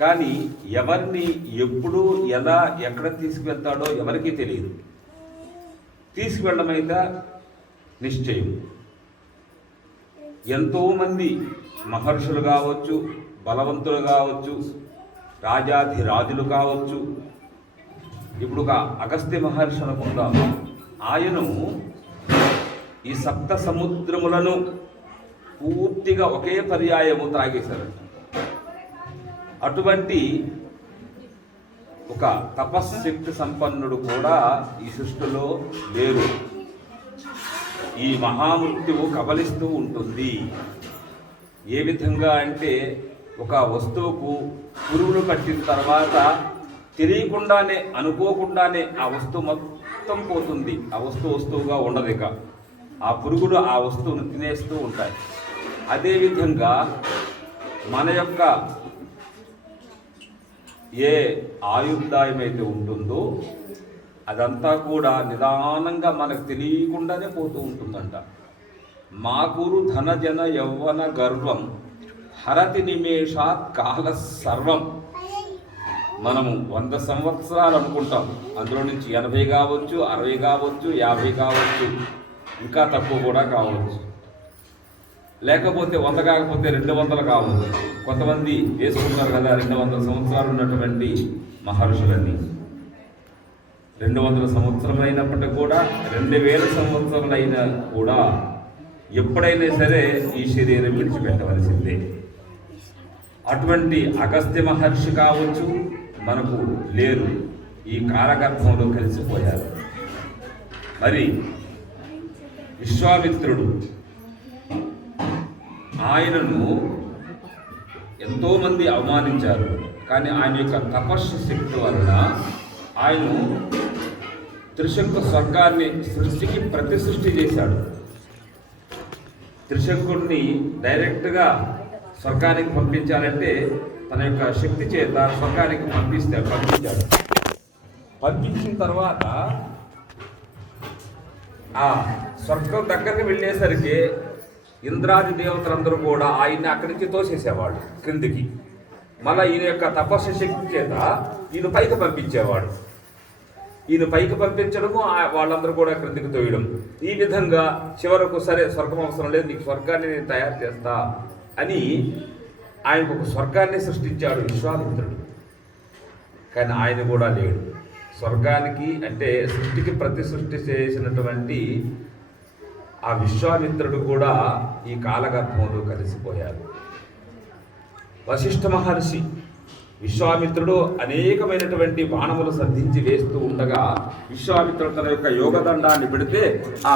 కానీ ఎవరిని ఎప్పుడు ఎలా ఎక్కడ తీసుకువెళ్తాడో ఎవరికీ తెలియదు. తీసుకువెళ్ళమైతే నిశ్చయం. ఎంతోమంది మహర్షులు కావచ్చు, బలవంతులు కావచ్చు, రాజాధిరాజులు కావచ్చు. ఇప్పుడు ఒక అగస్త్య మహర్షి అనుకుందాం. ఆయను ఈ సప్త సముద్రములను పూర్తిగా ఒకే పర్యాయము త్రాగేశారు. అటువంటి ఒక తపశ్శక్తి సంపన్నుడు కూడా ఈ సృష్టిలో లేరు. ఈ మహామృత్యువు కబలిస్తూ ఉంటుంది. ఏ విధంగా అంటే ఒక వస్తువుకు పురుగులు పట్టిన తర్వాత తెలియకుండానే అనుకోకుండానే ఆ వస్తువు మొత్తం పోతుంది. ఆ వస్తువుగా ఉండదు. ఇక ఆ పురుగులు ఆ వస్తువును తినేస్తూ ఉంటాయి. అదేవిధంగా మన యొక్క ఏ ఆయుర్దాయం అయితే ఉంటుందో అదంతా కూడా నిదానంగా మనకు తెలియకుండానే పోతూ ఉంటుందంట. మాకురు ధనజన యౌవన గర్వం హరతి నిమేషాత్ కాల సర్వం. మనము 100 సంవత్సరాలు అనుకుంటాం, అందులో నుంచి 80 కావచ్చు, 60 కావచ్చు, 50 కావచ్చు, ఇంకా తక్కువ కూడా కావచ్చు, లేకపోతే 100 కాకపోతే 200 కావచ్చు. కొంతమంది వేసుకుంటారు కదా 200 సంవత్సరాలు ఉన్నటువంటి మహర్షులన్నీ. 200 సంవత్సరాలు అయినప్పటికీ కూడా 2000 సంవత్సరాలైనా కూడా ఎప్పుడైనా సరే ఈ శరీరం విడిచిపెట్టవలసిందే. అటువంటి అగస్త్య మహర్షి కావచ్చు మనకు లేరు, ఈ కాలగర్భంలో కలిసిపోయారు. మరి విశ్వామిత్రుడు ఆయనను ఎంతోమంది అవమానించారు. కానీ ఆయన యొక్క తపస్సు శక్తి వలన ఆయన త్రిశంకు స్వర్గాన్ని సృష్టికి ప్రతిసృష్టి చేశాడు. త్రిశంకుడిని డైరెక్ట్గా స్వర్గానికి పంపించాలంటే తన యొక్క శక్తి చేత స్వర్గానికి పంపించాడు. పంపించిన తర్వాత ఆ స్వర్గం దగ్గరికి వెళ్ళేసరికి ఇంద్రాది దేవతలందరూ కూడా ఆయన్ని అక్కడి నుంచి తోసేసేవాడు క్రిందికి. మళ్ళీ ఈయన యొక్క తపస్సు శక్తి చేత ఈయన పైకి పంపించేవాడు. ఈయన పైకి పంపించడము వాళ్ళందరూ కూడా క్రిందికి తోయడం. ఈ విధంగా చివరకు సరే స్వర్గం అవసరం లేదు, నీకు స్వర్గాన్ని నేను తయారు చేస్తా అని ఆయనకు ఒక స్వర్గాన్ని సృష్టించాడు విశ్వామిత్రుడు. కానీ ఆయన కూడా లేడు. స్వర్గానికి అంటే సృష్టికి ప్రతి సృష్టి చేసినటువంటి ఆ విశ్వామిత్రుడు కూడా ఈ కాలగర్భంలో కలిసిపోయారు. వశిష్ఠ మహర్షి విశ్వామిత్రుడు అనేకమైనటువంటి బాణములు సంధించి వేస్తూ ఉండగా విశ్వామిత్రుడు తన యొక్క యోగదండాన్ని పెడితే ఆ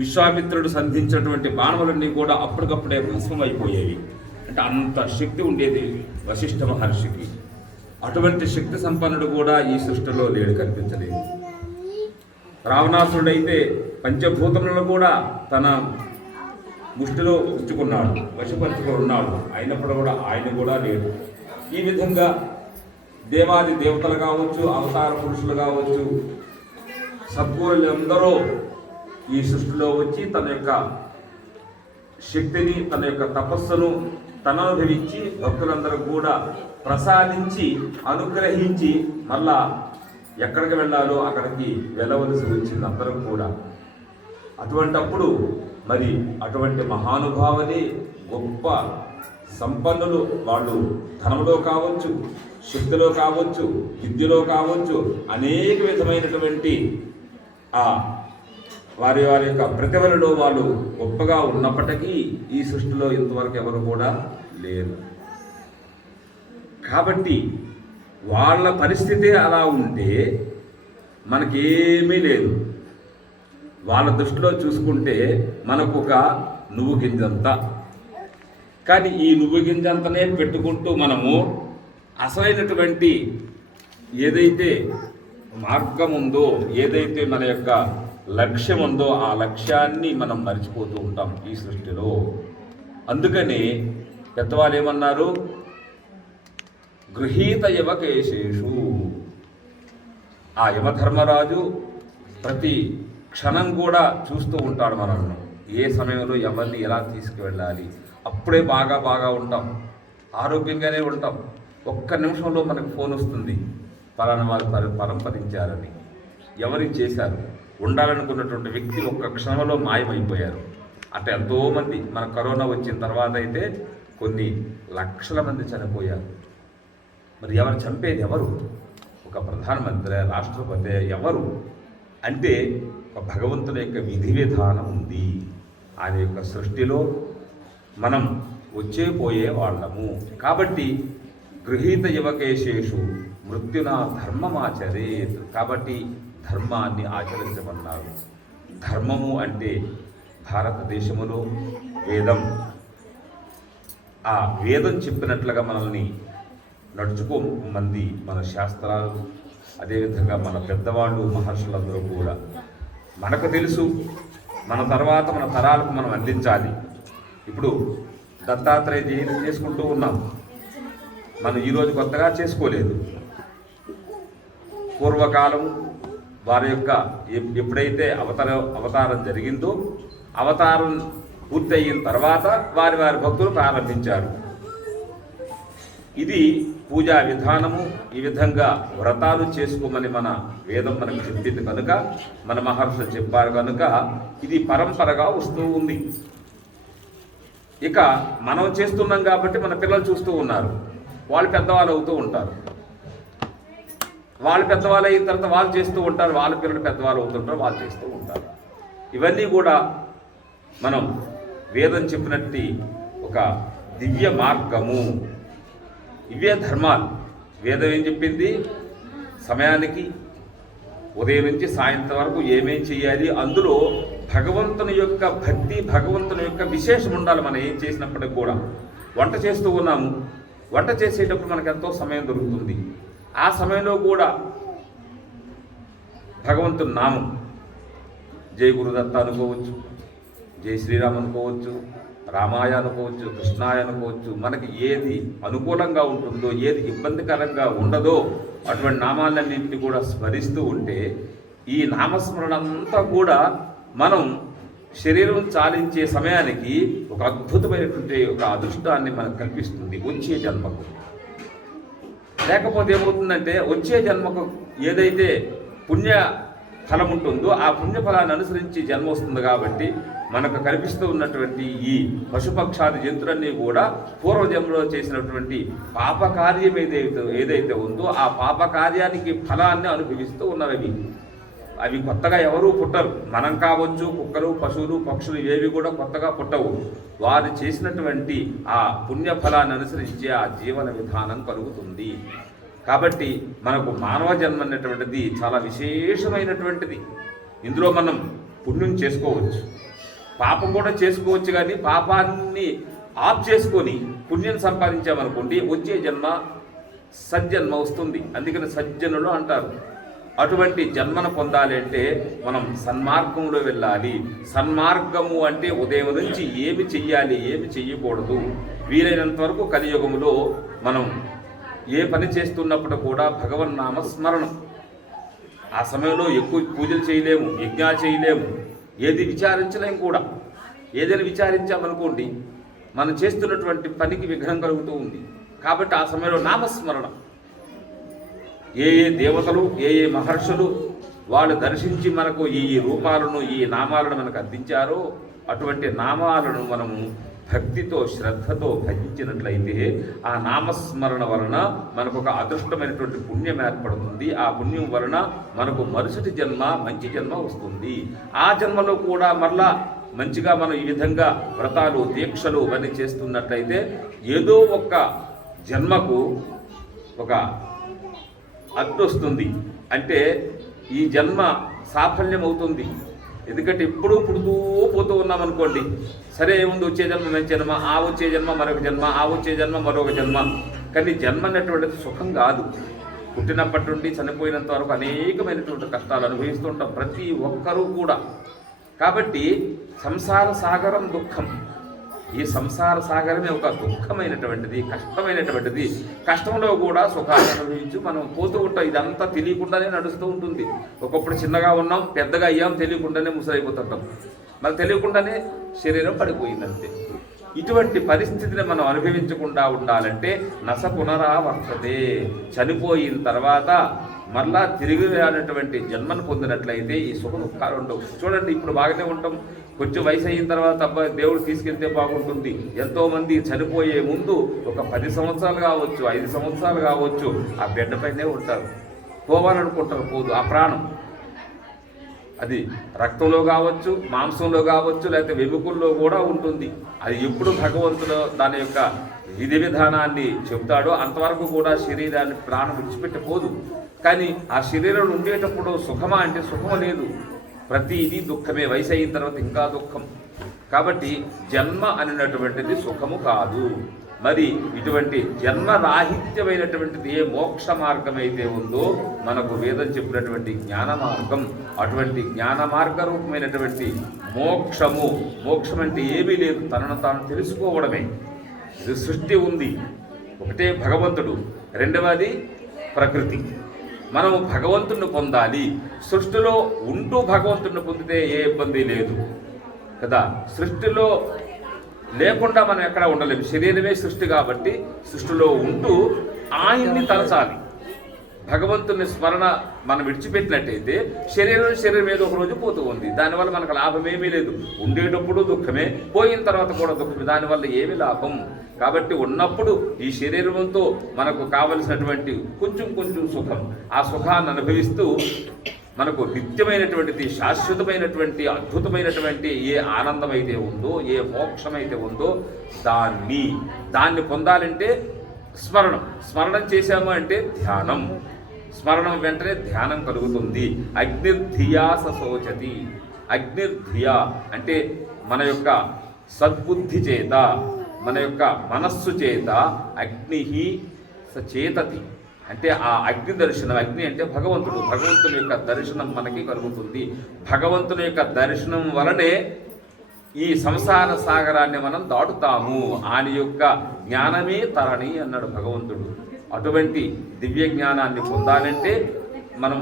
విశ్వామిత్రుడు సంధించినటువంటి బాణములన్నీ కూడా అప్పటికప్పుడే భస్మమైపోయేవి. అంటే అంత శక్తి ఉండేది వశిష్ఠ మహర్షికి. అటువంటి శక్తి సంపన్నుడు కూడా ఈ సృష్టిలో లేడు, కనిపించలేదు. రావణాసురుడైతే పంచభూతములను కూడా తన ముష్టిలో ఉంచుకున్నాడు, వశపరుచుకొని ఉన్నాడు. అయినప్పుడు కూడా ఆయన కూడా లేడు. ఈ విధంగా దేవాది దేవతలు కావచ్చు, అవతార పురుషులు కావచ్చు, సద్గురులందరూ ఈ సృష్టిలో వచ్చి తన యొక్క శక్తిని, తన యొక్క తపస్సును తననుభవించి భక్తులందరూ కూడా ప్రసాదించి అనుగ్రహించి మళ్ళా ఎక్కడికి వెళ్ళాలో అక్కడికి వెళ్ళవలసి వచ్చింది అందరూ కూడా. అటువంటప్పుడు మరి అటువంటి మహానుభావులే గొప్ప సంపన్నులు, వాళ్ళు ధనంలో కావచ్చు, శక్తిలో కావచ్చు, విద్యలో కావచ్చు, అనేక విధమైనటువంటి ఆ వారి యొక్క ప్రతిభలలో వాళ్ళు గొప్పగా ఉన్నప్పటికీ ఈ సృష్టిలో ఇంతవరకు ఎవరు కూడా లేరు. కాబట్టి వాళ్ళ పరిస్థితి అలా ఉంటే మనకేమీ లేదు. వాళ్ళ దృష్టిలో చూసుకుంటే మనకు ఒక నువ్వు గింజంత. కానీ ఈ నువ్వు గింజంతనే పెట్టుకుంటూ మనము అసలైనటువంటి ఏదైతే మార్గం ఉందో, ఏదైతే మన యొక్క లక్ష్యం ఉందో ఆ లక్ష్యాన్ని మనం మర్చిపోతూ ఉంటాం ఈ సృష్టిలో. అందుకని పెద్దవాళ్ళు ఏమన్నారు, గృహీత యవకేశేషు. ఆ యమధర్మరాజు ప్రతి క్షణం కూడా చూస్తూ ఉంటాడు మనల్ని, ఏ సమయంలో ఎవరిని ఎలా తీసుకువెళ్ళాలి. అప్పుడే బాగా ఉంటాం, ఆరోగ్యంగానే ఉంటాం. ఒక్క నిమిషంలో మనకు ఫోన్ వస్తుంది, పలానా వారు పరంపరించారని. ఎవరు చేశారు? ఉండాలనుకున్నటువంటి వ్యక్తి ఒక్క క్షణంలో మాయమైపోయారు. అట్లా ఎంతోమంది మన కరోనా వచ్చిన తర్వాత అయితే కొన్ని లక్షల మంది చనిపోయారు. మరి ఎవరు చంపేది? ఎవరు? ఒక ప్రధానమంత్రి, రాష్ట్రపతి, ఎవరు అంటే ఒక భగవంతుని యొక్క విధి విధానం ఉంది. ఆయన యొక్క సృష్టిలో మనం వచ్చే పోయే వాళ్ళము. కాబట్టి గృహీత యువకేశేషు మృత్యునా ధర్మమాచరేత్. కాబట్టి ధర్మాన్ని ఆచరించమన్నారు. ధర్మము అంటే భారతదేశములో వేదం, ఆ వేదం చెప్పినట్లుగా మనల్ని నడుచుకోమంది మన శాస్త్రాలు, అదేవిధంగా మన పెద్దవాళ్ళు మహర్షులందరూ కూడా. మనకు తెలుసు మన తర్వాత మన తరాలకు మనం అందించాలి. ఇప్పుడు దత్తాత్రేయ జయంతి చేసుకుంటూ ఉన్నాం. మనం ఈరోజు కొత్తగా చేసుకోలేదు. పూర్వకాలం వారి యొక్క ఎప్పుడైతే అవతారం జరిగిందో, అవతారం పూర్తి అయిన తర్వాత వారి భక్తులు ప్రారంభించారు. ఇది పూజా విధానము. ఈ విధంగా వ్రతాలు చేసుకోమని మన వేదం మనకు చెప్పింది కనుక, మన మహర్షులు చెప్పారు కనుక ఇది పరంపరగా వస్తూ ఉంది. ఇక మనం చేస్తున్నాం కాబట్టి మన పిల్లలు చూస్తూ ఉన్నారు. వాళ్ళు పెద్దవాళ్ళు అవుతూ ఉంటారు. వాళ్ళు పెద్దవాళ్ళు అయిన తర్వాత వాళ్ళు చేస్తూ ఉంటారు. వాళ్ళ పిల్లలు పెద్దవాళ్ళు అవుతుంటారు, వాళ్ళు చేస్తూ ఉంటారు. ఇవన్నీ కూడా మనం వేదం చెప్పినట్టు ఒక దివ్య మార్గము. ఇవే ధర్మాలు. వేదం ఏం చెప్పింది? సమయానికి ఉదయం నుంచి సాయంత్రం వరకు ఏమేం చేయాలి, అందులో భగవంతుని యొక్క భక్తి, భగవంతుని యొక్క విశేషం ఉండాలి. మనం ఏం చేసినప్పటికి కూడా వంట చేస్తూ ఉన్నాము. వంట చేసేటప్పుడు మనకు ఎంతో సమయం దొరుకుతుంది. ఆ సమయంలో కూడా భగవంతుని నామం, జై గురుదత్త అనుకోవచ్చు, జై శ్రీరామ్ అనుకోవచ్చు, రామాయ అనుకోవచ్చు, కృష్ణాయ అనుకోవచ్చు. మనకి ఏది అనుకూలంగా ఉంటుందో, ఏది ఇబ్బందికరంగా ఉండదో అటువంటి నామాలన్నింటినీ కూడా స్మరిస్తూ ఉంటే ఈ నామస్మరణ అంతా కూడా మనం శరీరం చాలించే సమయానికి ఒక అద్భుతమైనటువంటి ఒక అదృష్టాన్ని మనకు కల్పిస్తుంది వచ్చే జన్మకు. లేకపోతే ఏమవుతుందంటే వచ్చే జన్మకు ఏదైతే పుణ్య ఫలం ఉంటుందో ఆ పుణ్యఫలాన్ని అనుసరించి జన్మ వస్తుంది. కాబట్టి మనకు కనిపిస్తూ ఉన్నటువంటి ఈ పశుపక్షాది జంతువులన్నీ కూడా పూర్వజన్మలో చేసినటువంటి పాపకార్యం ఏదైతే ఉందో ఆ పాపకార్యానికి ఫలాన్ని అనుభవిస్తూ ఉన్నవి. అవి కొత్తగా ఎవరూ పుట్టరు. మనం కావచ్చు, కుక్కలు, పశువులు, పక్షులు ఏవి కూడా కొత్తగా పుట్టవు. వారు చేసినటువంటి ఆ పుణ్యఫలాన్ని అనుసరించి ఆ జీవన విధానం కలుగుతుంది. కాబట్టి మనకు మానవ జన్మ అనేటువంటిది చాలా విశేషమైనటువంటిది. ఇందులో మనం పుణ్యం చేసుకోవచ్చు, పాపం కూడా చేసుకోవచ్చు. కానీ పాపాన్ని ఆఫ్ చేసుకొని పుణ్యం సంపాదించామనుకోండి వచ్చే జన్మ సజ్జన్మ వస్తుంది. అందుకని సజ్జనులు అంటారు. అటువంటి జన్మను పొందాలి అంటే మనం సన్మార్గంలో వెళ్ళాలి. సన్మార్గము అంటే ఉదయం నుంచి ఏమి చెయ్యాలి, ఏమి చెయ్యకూడదు. వీలైనంత వరకు కలియుగములో మనం ఏ పని చేస్తున్నప్పుడు కూడా భగవన్నామ స్మరణం. ఆ సమయంలో ఎక్కువ పూజలు చేయలేము, యజ్ఞాలు చేయలేము, ఏది విచారించలేము కూడా. ఏదైనా విచారించామనుకోండి మనం చేస్తున్నటువంటి పనికి విఘ్నం కలుగుతూ ఉంది. కాబట్టి ఆ సమయంలో నామస్మరణ. ఏ దేవతలు, ఏ మహర్షులు వాళ్ళు దర్శించి మనకు ఈ రూపాలను, ఈ నామాలను మనకు అందించారో అటువంటి నామాలను మనము భక్తితో, శ్రద్ధతో భజించినట్లయితే ఆ నామస్మరణ వలన మనకు ఒక అదృష్టమైనటువంటి పుణ్యం ఏర్పడుతుంది. ఆ పుణ్యం వలన మనకు మరుసటి జన్మ మంచి జన్మ వస్తుంది. ఆ జన్మలో కూడా మరలా మంచిగా మనం ఈ విధంగా వ్రతాలు, దీక్షలు ఇవన్నీ చేస్తున్నట్లయితే ఏదో ఒక జన్మకు ఒక అడ్డు వస్తుంది. అంటే ఈ జన్మ సాఫల్యం అవుతుంది. ఎందుకంటే ఎప్పుడూ పుడుతూ పోతూ ఉన్నామనుకోండి, సరే ఏముంది వచ్చే జన్మ మంచి జన్మ, ఆ వచ్చే జన్మ మరొక జన్మ, ఆ వచ్చే జన్మ మరొక జన్మ. కానీ జన్మ అనేటువంటిది సుఖం కాదు. పుట్టినప్పటి నుండి చనిపోయినంత వరకు అనేకమైనటువంటి కష్టాలు అనుభవిస్తుంటాం ప్రతి ఒక్కరూ కూడా. కాబట్టి సంసార సాగరం దుఃఖం. ఈ సంసార సాగరమే ఒక దుఃఖమైనటువంటిది, కష్టమైనటువంటిది. కష్టంలో కూడా సుఖాన్ని అనుభవించి మనం పోతూ ఉంటాం. ఇదంతా తెలియకుండానే నడుస్తూ ఉంటుంది. ఒకప్పుడు చిన్నగా ఉన్నాం, పెద్దగా అయ్యాం, తెలియకుండానే ముసలైపోతుంటాం. మరి తెలియకుండానే శరీరం పడిపోయిందంతే. ఇటువంటి పరిస్థితిని మనం అనుభవించకుండా ఉండాలంటే నస పునరావర్తతే. చనిపోయిన తర్వాత మరలా తిరిగి రానటువంటి జన్మను పొందినట్లయితే ఈ సుఖ దుఃఖాలు ఉండవు. చూడండి, ఇప్పుడు బాగానే ఉంటాం, కొంచెం వయసు అయిన తర్వాత అబ్బాయి దేవుడు తీసుకెళ్తే బాగుంటుంది. ఎంతోమంది చనిపోయే ముందు ఒక 10 సంవత్సరాలు కావచ్చు, 5 సంవత్సరాలు కావచ్చు ఆ బెడ్ పైనే ఉంటారు. పోవాలనుకుంటారు, పోదు. ఆ ప్రాణం అది రక్తంలో కావచ్చు, మాంసంలో కావచ్చు, లేకపోతే వెముకల్లో కూడా ఉంటుంది. అది ఎప్పుడు భగవంతుడు దాని యొక్క విధి విధానాన్ని చెబుతాడో అంతవరకు కూడా శరీరాన్ని ప్రాణం విడిచిపెట్టపోదు. కానీ ఆ శరీరం ఉండేటప్పుడు సుఖమా అంటే సుఖం లేదు. ప్రతిదీ దుఃఖమే. వయసు అయిన తర్వాత ఇంకా దుఃఖం. కాబట్టి జన్మ అనేటువంటిది సుఖము కాదు. మరి ఇటువంటి జన్మరాహిత్యమైనటువంటిది ఏ మోక్ష మార్గం అయితే ఉందో మనకు వేదం చెప్పినటువంటి జ్ఞాన మార్గం, అటువంటి జ్ఞాన మార్గ రూపమైనటువంటి మోక్షం అంటే ఏమీ లేదు, తనను తాను తెలుసుకోవడమే. ఇది సృష్టి ఉంది, ఒకటే భగవంతుడు, రెండవది ప్రకృతి. మనం భగవంతుడిని పొందాలి. సృష్టిలో ఉంటూ భగవంతుడిని పొందితే ఏ ఇబ్బంది లేదు కదా. సృష్టిలో లేకుండా మనం ఎక్కడ ఉండలేము. శరీరమే సృష్టి కాబట్టి సృష్టిలో ఉంటూ ఆయన్ని తలచాలి. భగవంతుని స్మరణ మనం విడిచిపెట్టినట్టయితే శరీరం ఏదో ఒక రోజు పోతూ ఉంది. దానివల్ల మనకు లాభమేమీ లేదు. ఉండేటప్పుడు దుఃఖమే, పోయిన తర్వాత కూడా దుఃఖమే. దానివల్ల ఏమి లాభం? కాబట్టి ఉన్నప్పుడు ఈ శరీరంతో మనకు కావలసినటువంటి కొంచెం సుఖం, ఆ సుఖాన్ని అనుభవిస్తూ మనకు నిత్యమైనటువంటిది, శాశ్వతమైనటువంటి, అద్భుతమైనటువంటి ఏ ఆనందం అయితే ఉందో, ఏ మోక్షం అయితే ఉందో దాన్ని పొందాలంటే స్మరణం చేశాము అంటే ధ్యానం. స్మరణం వెంటనే ధ్యానం కలుగుతుంది. అగ్నిర్ధియా సశోచతి. అగ్నిర్ధియా అంటే మన యొక్క సద్బుద్ధి చేత, మన యొక్క మనస్సు చేత అగ్ని సచేతతి అంటే ఆ అగ్ని దర్శనం. అగ్ని అంటే భగవంతుని యొక్క దర్శనం మనకి కలుగుతుంది. భగవంతుని యొక్క దర్శనం వలనే ఈ సంసార సాగరాన్ని మనం దాటుతాము. ఆయన యొక్క జ్ఞానమే తరణి అన్నాడు భగవంతుడు. అటువంటి దివ్య జ్ఞానాన్ని పొందాలంటే మనం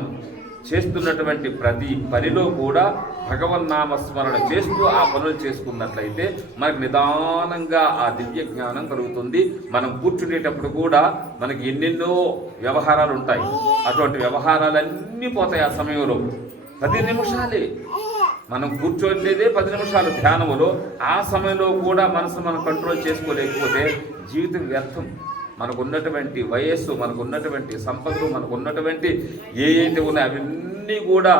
చేస్తున్నటువంటి ప్రతి పనిలో కూడా భగవన్నామస్మరణ చేస్తూ ఆ పనులు చేసుకున్నట్లయితే మనకు నిదానంగా ఆ దివ్య జ్ఞానం కలుగుతుంది. మనం కూర్చునేటప్పుడు కూడా మనకి ఎన్నెన్నో వ్యవహారాలు ఉంటాయి. అటువంటి వ్యవహారాలన్నీ పోతాయి ఆ సమయంలో. 10 నిమిషాలే మనం కూర్చోట్లేదే 10 నిమిషాలు ధ్యానములో. ఆ సమయంలో కూడా మనసు మనం కంట్రోల్ చేసుకోలేకపోతే జీవితం వ్యర్థం. మనకున్నటువంటి వయస్సు, మనకున్నటువంటి సంపదలు, మనకున్నటువంటి ఏవైతే ఉన్నాయో అవన్నీ కూడా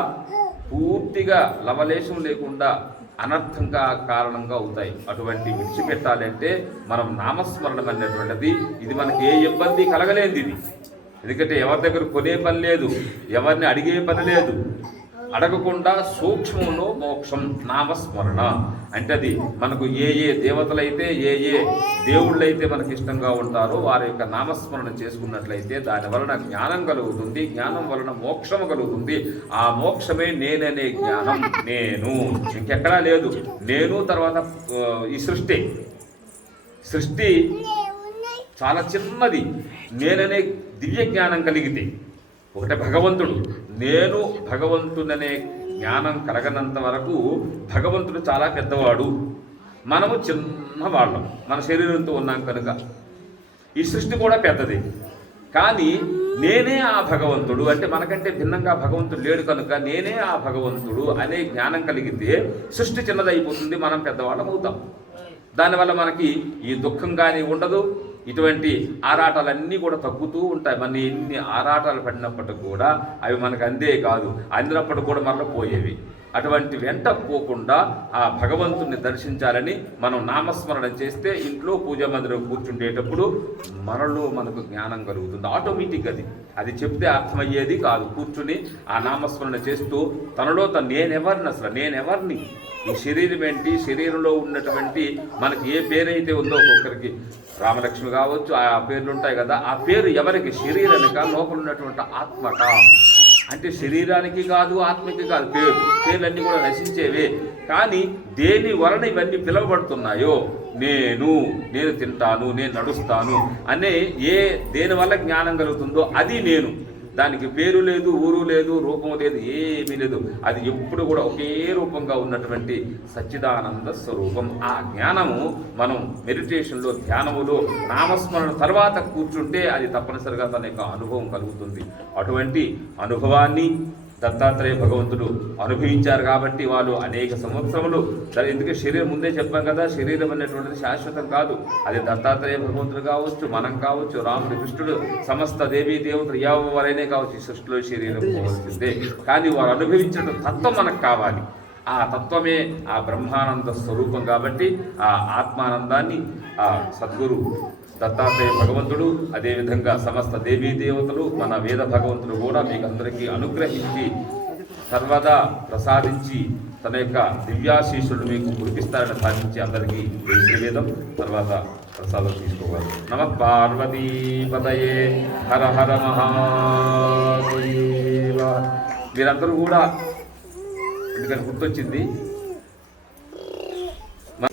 పూర్తిగా లవలేశం లేకుండా అనర్థంగా కారణంగా అవుతాయి. అటువంటి విడిచిపెట్టాలంటే మనం నామస్మరణం అనేటువంటిది ఇది మనకి ఏ ఇబ్బంది కలగలేదు. ఇది ఎందుకంటే ఎవరి దగ్గర కొనే పని లేదు, ఎవరిని అడిగే పని లేదు. అడగకుండా సూక్ష్మంలో మోక్షం నామస్మరణ అంటే అది మనకు ఏ దేవతలైతే ఏ దేవుళ్ళైతే మనకి ఇష్టంగా ఉంటారో వారి యొక్క నామస్మరణ చేసుకున్నట్లయితే దాని వలన జ్ఞానం కలుగుతుంది. జ్ఞానం వలన మోక్షం కలుగుతుంది. ఆ మోక్షమే నేననే జ్ఞానం. నేను ఇంకెక్కడా లేదు. నేను తర్వాత ఈ సృష్టి చాలా చిన్నది. నేననే దివ్య జ్ఞానం కలిగితే ఒకటే భగవంతుడు. నేను భగవంతుడనే జ్ఞానం కలగనంత వరకు భగవంతుడు చాలా పెద్దవాడు, మనము చిన్నవాళ్ళం. మన శరీరంతో ఉన్నాం కనుక ఈ సృష్టి కూడా పెద్దది. కానీ నేనే ఆ భగవంతుడు అంటే మనకంటే భిన్నంగా భగవంతుడు లేడు కనుక నేనే ఆ భగవంతుడు అనే జ్ఞానం కలిగితే సృష్టి చిన్నదైపోతుంది, మనం పెద్దవాళ్ళం అవుతాం. దానివల్ల మనకి ఈ దుఃఖం కానీ ఉండదు. ఇటువంటి ఆరాటాలన్నీ కూడా తగ్గుతూ ఉంటాయి. మన ఎన్ని ఆరాటాలు పడినప్పటికి కూడా అవి మనకు అందే కాదు, అందినప్పటికి కూడా మనలో పోయేవి. అటువంటి వెంట పోకుండా ఆ భగవంతుని దర్శించాలని మనం నామస్మరణ చేస్తే ఇంట్లో పూజా మందిరం కూర్చుండేటప్పుడు మనలో మనకు జ్ఞానం కలుగుతుంది. ఆటోమేటిక్ అది చెప్తే అర్థమయ్యేది కాదు. కూర్చుని ఆ నామస్మరణ చేస్తూ తనలో నేనెవరిని, ఈ శరీరం ఏంటి, శరీరంలో ఉన్నటువంటి మనకి ఏ పేరైతే ఉందో ఒక్కొక్కరికి రామలక్ష్మి కావచ్చు, ఆ పేర్లు ఉంటాయి కదా. ఆ పేరు ఎవరికి? శరీరానిక, లోపల ఉన్నటువంటి ఆత్మక అంటే శరీరానికి కాదు, ఆత్మకి కాదు. పేర్లన్నీ కూడా నశించేవే. కానీ దేని వలన ఇవన్నీ పిలువబడుతున్నాయో నేను తింటాను, నేను నడుస్తాను అనే దేని వల్ల జ్ఞానం కలుగుతుందో అది నేను. దానికి పేరు లేదు, ఊరు లేదు, రూపం లేదు, ఏమీ లేదు. అది ఎప్పుడు కూడా ఒకే రూపంగా ఉన్నటువంటి సచ్చిదానంద స్వరూపం. ఆ జ్ఞానము మనం మెడిటేషన్లో, ధ్యానములో, నామస్మరణ తర్వాత కూర్చుంటే అది తప్పనిసరిగా తన యొక్క అనుభవం కలుగుతుంది. అటువంటి అనుభవాన్ని దత్తాత్రేయ భగవంతుడు అనుభవించారు కాబట్టి వాళ్ళు అనేక సంవత్సరములు. ఎందుకంటే శరీరం ముందే చెప్పాం కదా, శరీరం అనేటువంటిది శాశ్వతం కాదు. అది దత్తాత్రేయ భగవంతుడు కావచ్చు, మనం కావచ్చు, రాముడు, కృష్ణుడు, సమస్త దేవీ దేవతలు ఎవరైనా కావచ్చు. ఈ సృష్టిలో శరీరం పోవలసిందే. కానీ వారు అనుభవించిన తత్వం మనకు కావాలి. ఆ తత్వమే ఆ బ్రహ్మానంద స్వరూపం. కాబట్టి ఆ ఆత్మానందాన్ని ఆ సద్గురు దత్తాత్రేయ భగవంతుడు, అదేవిధంగా సమస్త దేవీ దేవతలు, మన వేద భగవంతుడు కూడా మీకు అందరికీ అనుగ్రహించి సర్వదా ప్రసాదించి తన యొక్క దివ్యాశీస్సులు మీకు కురిపిస్తారని సాధించి అందరికీ శ్రీవేదం తర్వాత ప్రసాదం తీసుకోవాలి. నమ పార్వతీపతయే హర హర మహాదేవ. మీరందరూ కూడా ఎందుకంటే గుర్తొచ్చింది,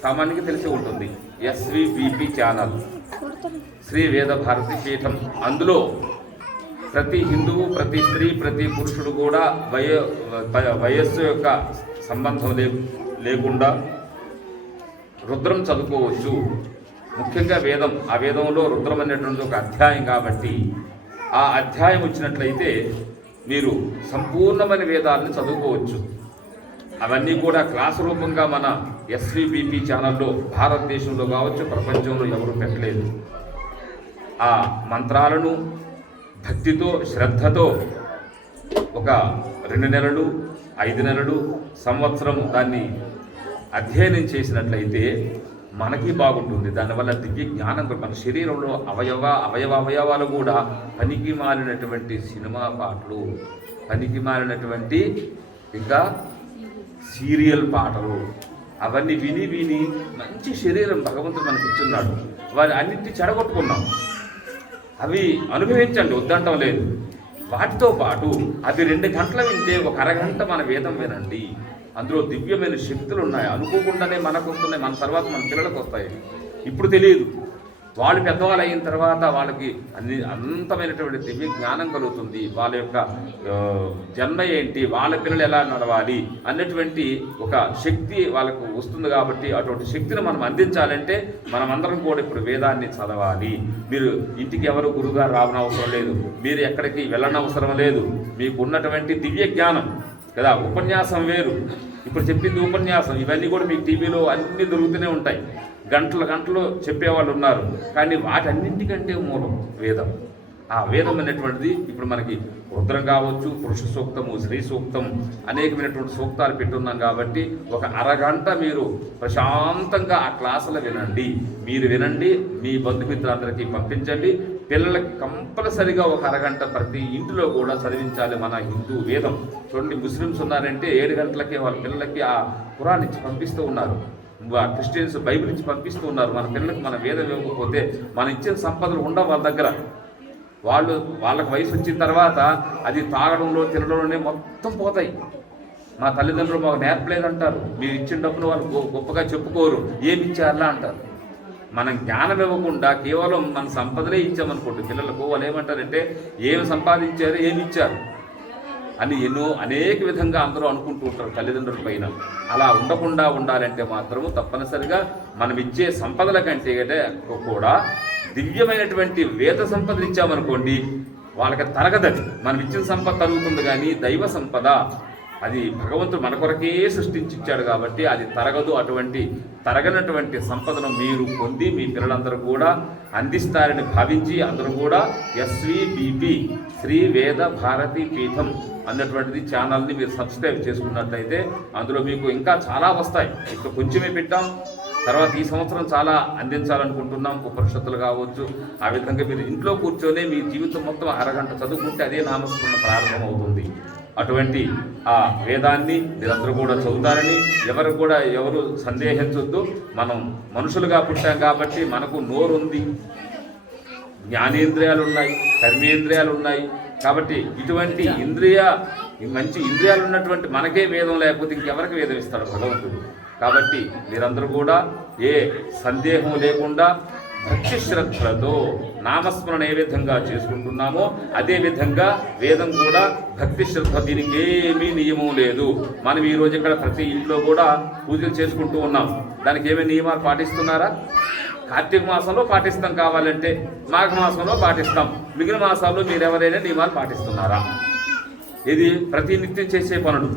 సామాన్యంగా తెలిసి ఉంటుంది SVBP ఛానల్ శ్రీ వేద భారతి పీఠం. అందులో ప్రతి హిందువు, ప్రతి స్త్రీ, ప్రతి పురుషుడు కూడా వయస్సు యొక్క సంబంధం లేకుండా రుద్రం చదువుకోవచ్చు. ముఖ్యంగా వేదం, ఆ వేదంలో రుద్రం అనేటువంటి ఒక అధ్యాయం కాబట్టి ఆ అధ్యాయం వచ్చినట్లయితే మీరు సంపూర్ణమైన వేదాలను చదువుకోవచ్చు. అవన్నీ కూడా క్లాసు రూపంగా మన SVBP ఛానల్లో భారతదేశంలో కావచ్చు, ప్రపంచంలో ఎవరు పెట్టలేదు. ఆ మంత్రాలను భక్తితో, శ్రద్ధతో ఒక 2 నెలలు, 5 నెలలు, సంవత్సరం దాన్ని అధ్యయనం చేసినట్లయితే మనకి బాగుంటుంది. దానివల్ల దివ్య జ్ఞానం మన శరీరంలో అవయవాలు కూడా పనికి మాలినటువంటి సినిమా పాటలు, పనికి మాలినటువంటి ఇంకా సీరియల్ పాటలు అవన్నీ విని విని మంచి శరీరం భగవంతుడు మనకి ఇచ్చున్నాడు. వారి అన్నింటినీ చెడగొట్టుకున్నాం. అవి అనుభవించండి, వద్దంటం లేదు. వాటితో పాటు అది 2 గంటలు వింటే ఒక అరగంట మన వేదం వినండి. అందులో దివ్యమైన శక్తులు ఉన్నాయి. అనుకోకుండానే మనకు వస్తున్నాయి, మన తర్వాత మన పిల్లలకు వస్తాయి. ఇప్పుడు తెలియదు, వాళ్ళు పెద్దవాళ్ళు అయిన తర్వాత వాళ్ళకి అనంతమైనటువంటి దివ్య జ్ఞానం కలుగుతుంది. వాళ్ళ యొక్క జన్మ ఏంటి, వాళ్ళ పిల్లలు ఎలా నడవాలి అన్నటువంటి ఒక శక్తి వాళ్ళకు వస్తుంది. కాబట్టి అటువంటి శక్తిని మనం అందించాలంటే మనమందరం కూడా ఇప్పుడు వేదాన్ని చదవాలి. మీరు ఇంటికి ఎవరు గురువుగారు రావనవసరం లేదు, మీరు ఎక్కడికి వెళ్ళనవసరం లేదు. మీకు ఉన్నటువంటి దివ్య జ్ఞానం కదా, ఉపన్యాసం వేరు, ఇప్పుడు చెప్పింది ఉపన్యాసం, ఇవన్నీ కూడా మీకు టీవీలో అన్నీ దొరుకుతూనే ఉంటాయి. గంటలు చెప్పేవాళ్ళు ఉన్నారు. కానీ వాటన్నింటికంటే మూలం వేదం. ఆ వేదం అనేటువంటిది ఇప్పుడు మనకి రుద్రం కావచ్చు, పురుష సూక్తము, స్త్రీ సూక్తం, అనేకమైనటువంటి సూక్తాలు పెట్టున్నాం. కాబట్టి ఒక అరగంట మీరు ప్రశాంతంగా ఆ క్లాసులు వినండి. మీరు వినండి, మీ బంధుమిత్రులందరికీ పంపించండి. పిల్లలకి కంపల్సరిగా ఒక అరగంట ప్రతి ఇంటిలో కూడా చదివించాలి మన హిందూ వేదం. చూడండి, ముస్లిమ్స్ ఉన్నారంటే 7 గంటలకే వాళ్ళ పిల్లలకి ఆ ఖురాన్ ఇచ్చి పంపిస్తూ ఉన్నారు. క్రిస్టియన్స్ బైబిల్ ఇచ్చి పంపిస్తూ ఉన్నారు. మన పిల్లలకి మన వేదం ఇవ్వకపోతే మన ఇచ్చిన సంపదలు ఉండవు వాళ్ళ దగ్గర. వాళ్ళకి వయసు వచ్చిన తర్వాత అది తాగడంలో, తినడంలోనే మొత్తం పోతాయి. మా తల్లిదండ్రులు మాకు నేర్పలేదంటారు. మీరు ఇచ్చిన డబ్బును వాళ్ళు గొప్పగా చెప్పుకోరు, ఏమి ఇచ్చారలా అంటారు. మనం జ్ఞానం ఇవ్వకుండా కేవలం మన సంపదలే ఇచ్చామనుకోండి పిల్లలకు, వాళ్ళు ఏమంటారంటే ఏమి సంపాదించారు, ఏమి ఇచ్చారు అని అనేక విధంగా అందరూ అనుకుంటూ ఉంటారు తల్లిదండ్రుల పైన. అలా ఉండకుండా ఉండాలంటే మాత్రము తప్పనిసరిగా మనం ఇచ్చే సంపదల కంటే కూడా దివ్యమైనటువంటి వేద సంపదలు ఇచ్చామనుకోండి వాళ్ళకి తరగదని. మనం ఇచ్చిన సంపద తరుగుతుంది, కానీ దైవ సంపద అది భగవంతుడు మన కొరకే సృష్టించాడు కాబట్టి అది తరగదు. అటువంటి తరగనటువంటి సంపదను మీరు పొంది మీ పిల్లలందరూ కూడా అందిస్తారని భావించి అందరూ కూడా SVBP శ్రీ వేద భారతి పీఠం అన్నటువంటిది ఛానల్ని మీరు సబ్స్క్రైబ్ చేసుకున్నట్లయితే అందులో మీకు ఇంకా చాలా వస్తాయి. ఇప్పుడు కొంచెమే పెట్టాం, తర్వాత ఈ సంవత్సరం చాలా అందించాలనుకుంటున్నాం. ఉపనిషత్తులు కావచ్చు. ఆ విధంగా మీరు ఇంట్లో కూర్చొని మీ జీవితం మొత్తం అరగంట చదువుకుంటే అదే నామస్మరణ ప్రారంభం అవుతుంది. అటువంటి ఆ వేదాన్ని మీరందరూ కూడా చదువుతారని ఎవరు సందేహించొద్దు. మనం మనుషులుగా పుట్టాం కాబట్టి మనకు నోరుంది, జ్ఞానేంద్రియాలు ఉన్నాయి, కర్మేంద్రియాలు ఉన్నాయి. కాబట్టి ఇటువంటి మంచి ఇంద్రియాలు ఉన్నటువంటి మనకే వేదం లేకపోతే ఇంకెవరికి వేదం ఇస్తాడు భగవంతుడు. కాబట్టి మీరందరూ కూడా ఏ సందేహం లేకుండా భక్తి శ్రద్ధలతో నామస్మరణ ఏ విధంగా చేసుకుంటున్నామో అదేవిధంగా వేదం కూడా భక్తి శ్రద్ధ, దీనికి ఏమీ నియమం లేదు. మనం ఈరోజు ఇక్కడ ప్రతి ఇంట్లో కూడా పూజలు చేసుకుంటూ ఉన్నాం. దానికి ఏమీ నియమాలు పాటిస్తున్నారా? కార్తీక మాసంలో పాటిస్తాం, కావాలంటే మాఘ మాసంలో పాటిస్తాం. మిగిలిన మాసాల్లో మీరు ఎవరైనా నియమాలు పాటిస్తున్నారా? ఇది ప్రతి నిత్యం చేసే పనులు.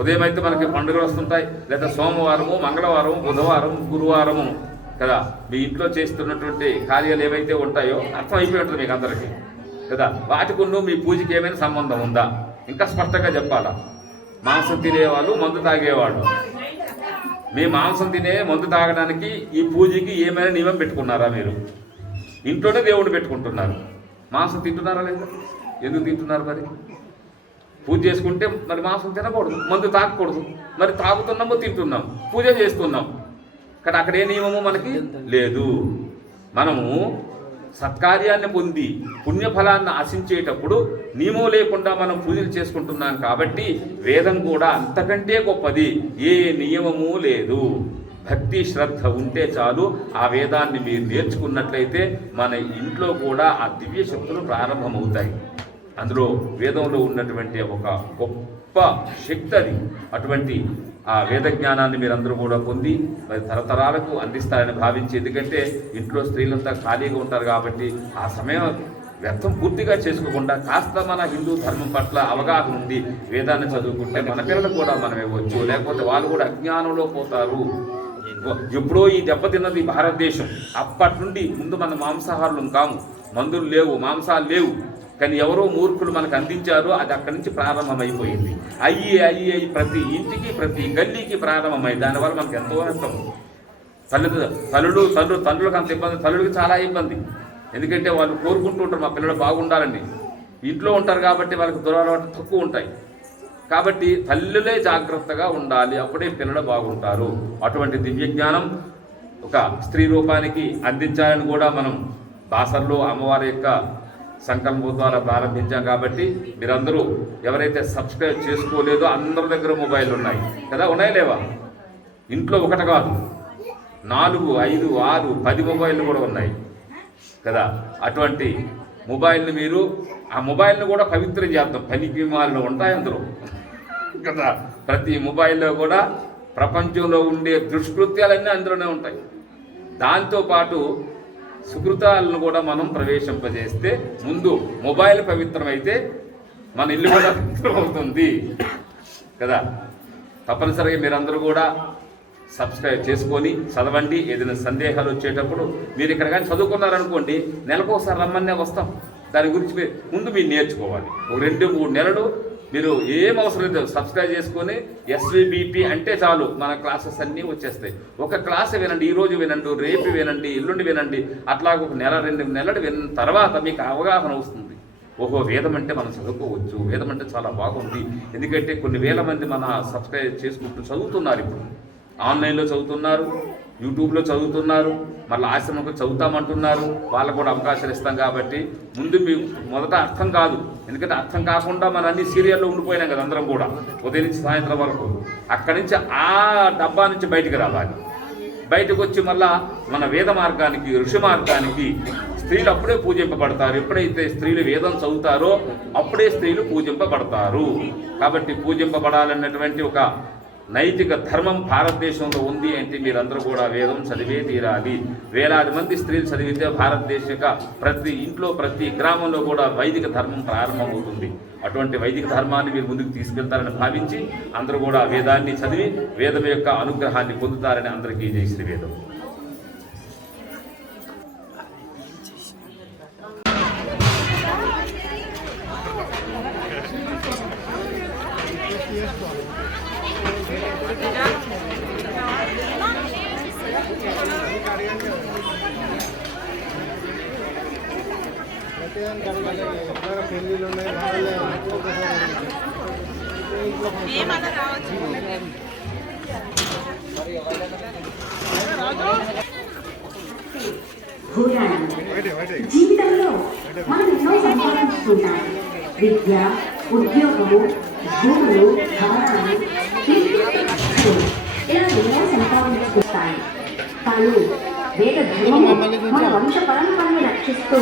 ఉదయం అయితే మనకి పండుగలు వస్తుంటాయి, లేదా సోమవారము, మంగళవారము, బుధవారం, గురువారము కదా. మీ ఇంట్లో చేస్తున్నటువంటి కార్యాలు ఏవైతే ఉంటాయో అర్థమైపోయి ఉంటుంది మీకు అందరికీ కదా. వాటికున్న మీ పూజకి ఏమైనా సంబంధం ఉందా? ఇంకా స్పష్టంగా చెప్పాలా? మాంసం తినేవాళ్ళు, మందు తాగేవాళ్ళు, మీ మాంసం తినే మందు తాగడానికి ఈ పూజకి ఏమైనా నియమం పెట్టుకున్నారా? మీరు ఇంట్లోనే దేవుడు పెట్టుకుంటున్నారు, మాంసం తింటున్నారా లేదా? ఎందుకు తింటున్నారు మరి? పూజ చేసుకుంటే మరి మాంసం తినకూడదు, మందు తాగకూడదు. మరి తాగుతున్నాము, తింటున్నాం, పూజ చేస్తున్నాం. కానీ అక్కడ ఏ నియమము మనకి లేదు. మనము సత్కార్యాన్ని పొంది పుణ్యఫలాన్ని ఆశించేటప్పుడు నియమం లేకుండా మనం పూజలు చేసుకుంటున్నాం. కాబట్టి వేదం కూడా అంతకంటే గొప్పది. ఏ నియమము లేదు. భక్తి శ్రద్ధ ఉంటే చాలు. ఆ వేదాన్ని మీరు నేర్చుకున్నట్లయితే మన ఇంట్లో కూడా ఆ దివ్య శక్తులు ప్రారంభమవుతాయి. అందులో వేదంలో ఉన్నటువంటి ఒక గొప్ప శక్తి అది. అటువంటి ఆ వేద జ్ఞానాన్ని మీరందరూ కూడా పొంది మరి తరతరాలకు అందిస్తారని భావించి, ఎందుకంటే ఇంట్లో స్త్రీలంతా ఖాళీగా ఉంటారు కాబట్టి ఆ సమయం వ్యర్థం పూర్తిగా చేసుకోకుండా కాస్త మన హిందూ ధర్మం పట్ల అవగాహన ఉంది వేదాన్ని చదువుకుంటే మన పిల్లలు కూడా మనం ఇవ్వచ్చు. లేకపోతే వాళ్ళు కూడా అజ్ఞానంలో పోతారు. ఎప్పుడో ఈ దెబ్బతిన్నది భారతదేశం. అప్పటి నుండి ముందు మన మాంసాహారులు కాము, మందులు లేవు, మాంసాలు లేవు. కానీ ఎవరో మూర్ఖులు మనకు అందించారు. అది అక్కడి నుంచి ప్రారంభమైపోయింది. అయ్యి ప్రతి ఇంటికి ప్రతి గల్లీకి ప్రారంభమైంది. దానివల్ల మనకు ఎంతో నష్టం. తల్లులకు అంత ఇబ్బంది, తల్లులకు చాలా ఇబ్బంది. ఎందుకంటే వాళ్ళు కోరుకుంటూ ఉంటారు మా పిల్లలు బాగుండాలని. ఇంట్లో ఉంటారు కాబట్టి వాళ్ళకి దురలవాట్లు తక్కువ ఉంటాయి. కాబట్టి తల్లులే జాగ్రత్తగా ఉండాలి, అప్పుడే పిల్లలు బాగుంటారు. అటువంటి దివ్య జ్ఞానం ఒక స్త్రీ రూపానికి అందించాలని కూడా మనం బాసర్లో అమ్మవారి యొక్క సంకల్పం ద్వారా ప్రారంభించాం. కాబట్టి మీరందరూ ఎవరైతే సబ్స్క్రైబ్ చేసుకోలేదో అందరి దగ్గర మొబైల్ ఉన్నాయి కదా, ఉన్నాయి లేవా? ఇంట్లో ఒకటి కాదు, 4, 5, 6, 10 మొబైళ్ళు కూడా ఉన్నాయి కదా. అటువంటి మొబైల్ని మీరు ఆ మొబైల్ని కూడా పవిత్రం చేద్దాం. పనికి మాలిన ఉంటాయి అందులో కదా. ప్రతి మొబైల్లో కూడా ప్రపంచంలో ఉండే దుష్కృత్యాలన్నీ అందులోనే ఉంటాయి. దాంతోపాటు సుకృతాలను కూడా మనం ప్రవేశింపజేస్తే ముందు మొబైల్ పవిత్రమైతే మన ఇల్లు కూడా పవిత్రమవుతుంది కదా. తప్పనిసరిగా మీరందరూ కూడా సబ్స్క్రైబ్ చేసుకొని చదవండి. ఏదైనా సందేహాలు వచ్చేటప్పుడు మీరు ఇక్కడ కానీ చదువుకున్నారనుకోండి, నెలకోసారి రమ్మనే వస్తాం. దాని గురించి ముందు మీరు నేర్చుకోవాలి. ఒక 2-3 నెలలు మీరు ఏం అవసరం లేదు, సబ్స్క్రైబ్ చేసుకొని SVBP అంటే చాలు మన క్లాసెస్ అన్నీ వచ్చేస్తాయి. ఒక క్లాస్ వినండి, ఈరోజు వినండి, రేపు వినండి, ఎల్లుండి వినండి. అట్లా ఒక 1-2 నెలలు విన్న తర్వాత మీకు అవగాహన వస్తుంది. ఓహో, వేదం అంటే మనం చదువుకోవచ్చు, వేదం అంటే చాలా బాగుంది. ఎందుకంటే కొన్ని వేల మంది మన సబ్స్క్రైబ్ చేసుకుంటూ చదువుతున్నారు. ఇప్పుడు ఆన్లైన్లో చదువుతున్నారు, యూట్యూబ్లో చదువుతున్నారు, మళ్ళీ ఆశ్రమంలో చదువుతామంటున్నారు. వాళ్ళకు కూడా అవకాశాలు ఇస్తాం. కాబట్టి ముందు మీకు మొదట అర్థం కాదు, ఎందుకంటే అర్థం కాకుండా మన అన్ని సీరియల్లో ఉండిపోయినాం కదా అందరం కూడా, ఉదయం నుంచి సాయంత్రం వరకు. అక్కడి నుంచి ఆ డబ్బా నుంచి బయటికి రావాలి. బయటకు వచ్చి మళ్ళా మన వేద మార్గానికి, ఋషి మార్గానికి స్త్రీలు అప్పుడే పూజింపబడతారు. ఎప్పుడైతే స్త్రీలు వేదం చదువుతారో అప్పుడే స్త్రీలు పూజింపబడతారు. కాబట్టి పూజింపబడాలన్నటువంటి ఒక నైతిక ధర్మం భారతదేశంలో ఉంది అంటే మీరందరూ కూడా వేదం చదివే తీరాలి. వేలాది మంది స్త్రీలు చదివితే భారతదేశ ప్రతి ఇంట్లో ప్రతి గ్రామంలో కూడా వైదిక ధర్మం ప్రారంభమవుతుంది. అటువంటి వైదిక ధర్మాన్ని మీరు ముందుకు తీసుకెళ్తారని భావించి అందరూ కూడా వేదాన్ని చదివి వేదం యొక్క అనుగ్రహాన్ని పొందుతారని అందరికీ జై శ్రీ వేదం. జీవితంలో మనం ఎన్నో సంపాదించుకుంటాం. విద్య, ఉద్యోగము, భూములు, భవనాలు, ఇలా ఎన్నో సంపాదించుకుంటాయి. కానీ వేద ధర్మము మన వంశ పరంపరని రక్షిస్తూ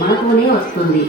మనతోనే వస్తుంది.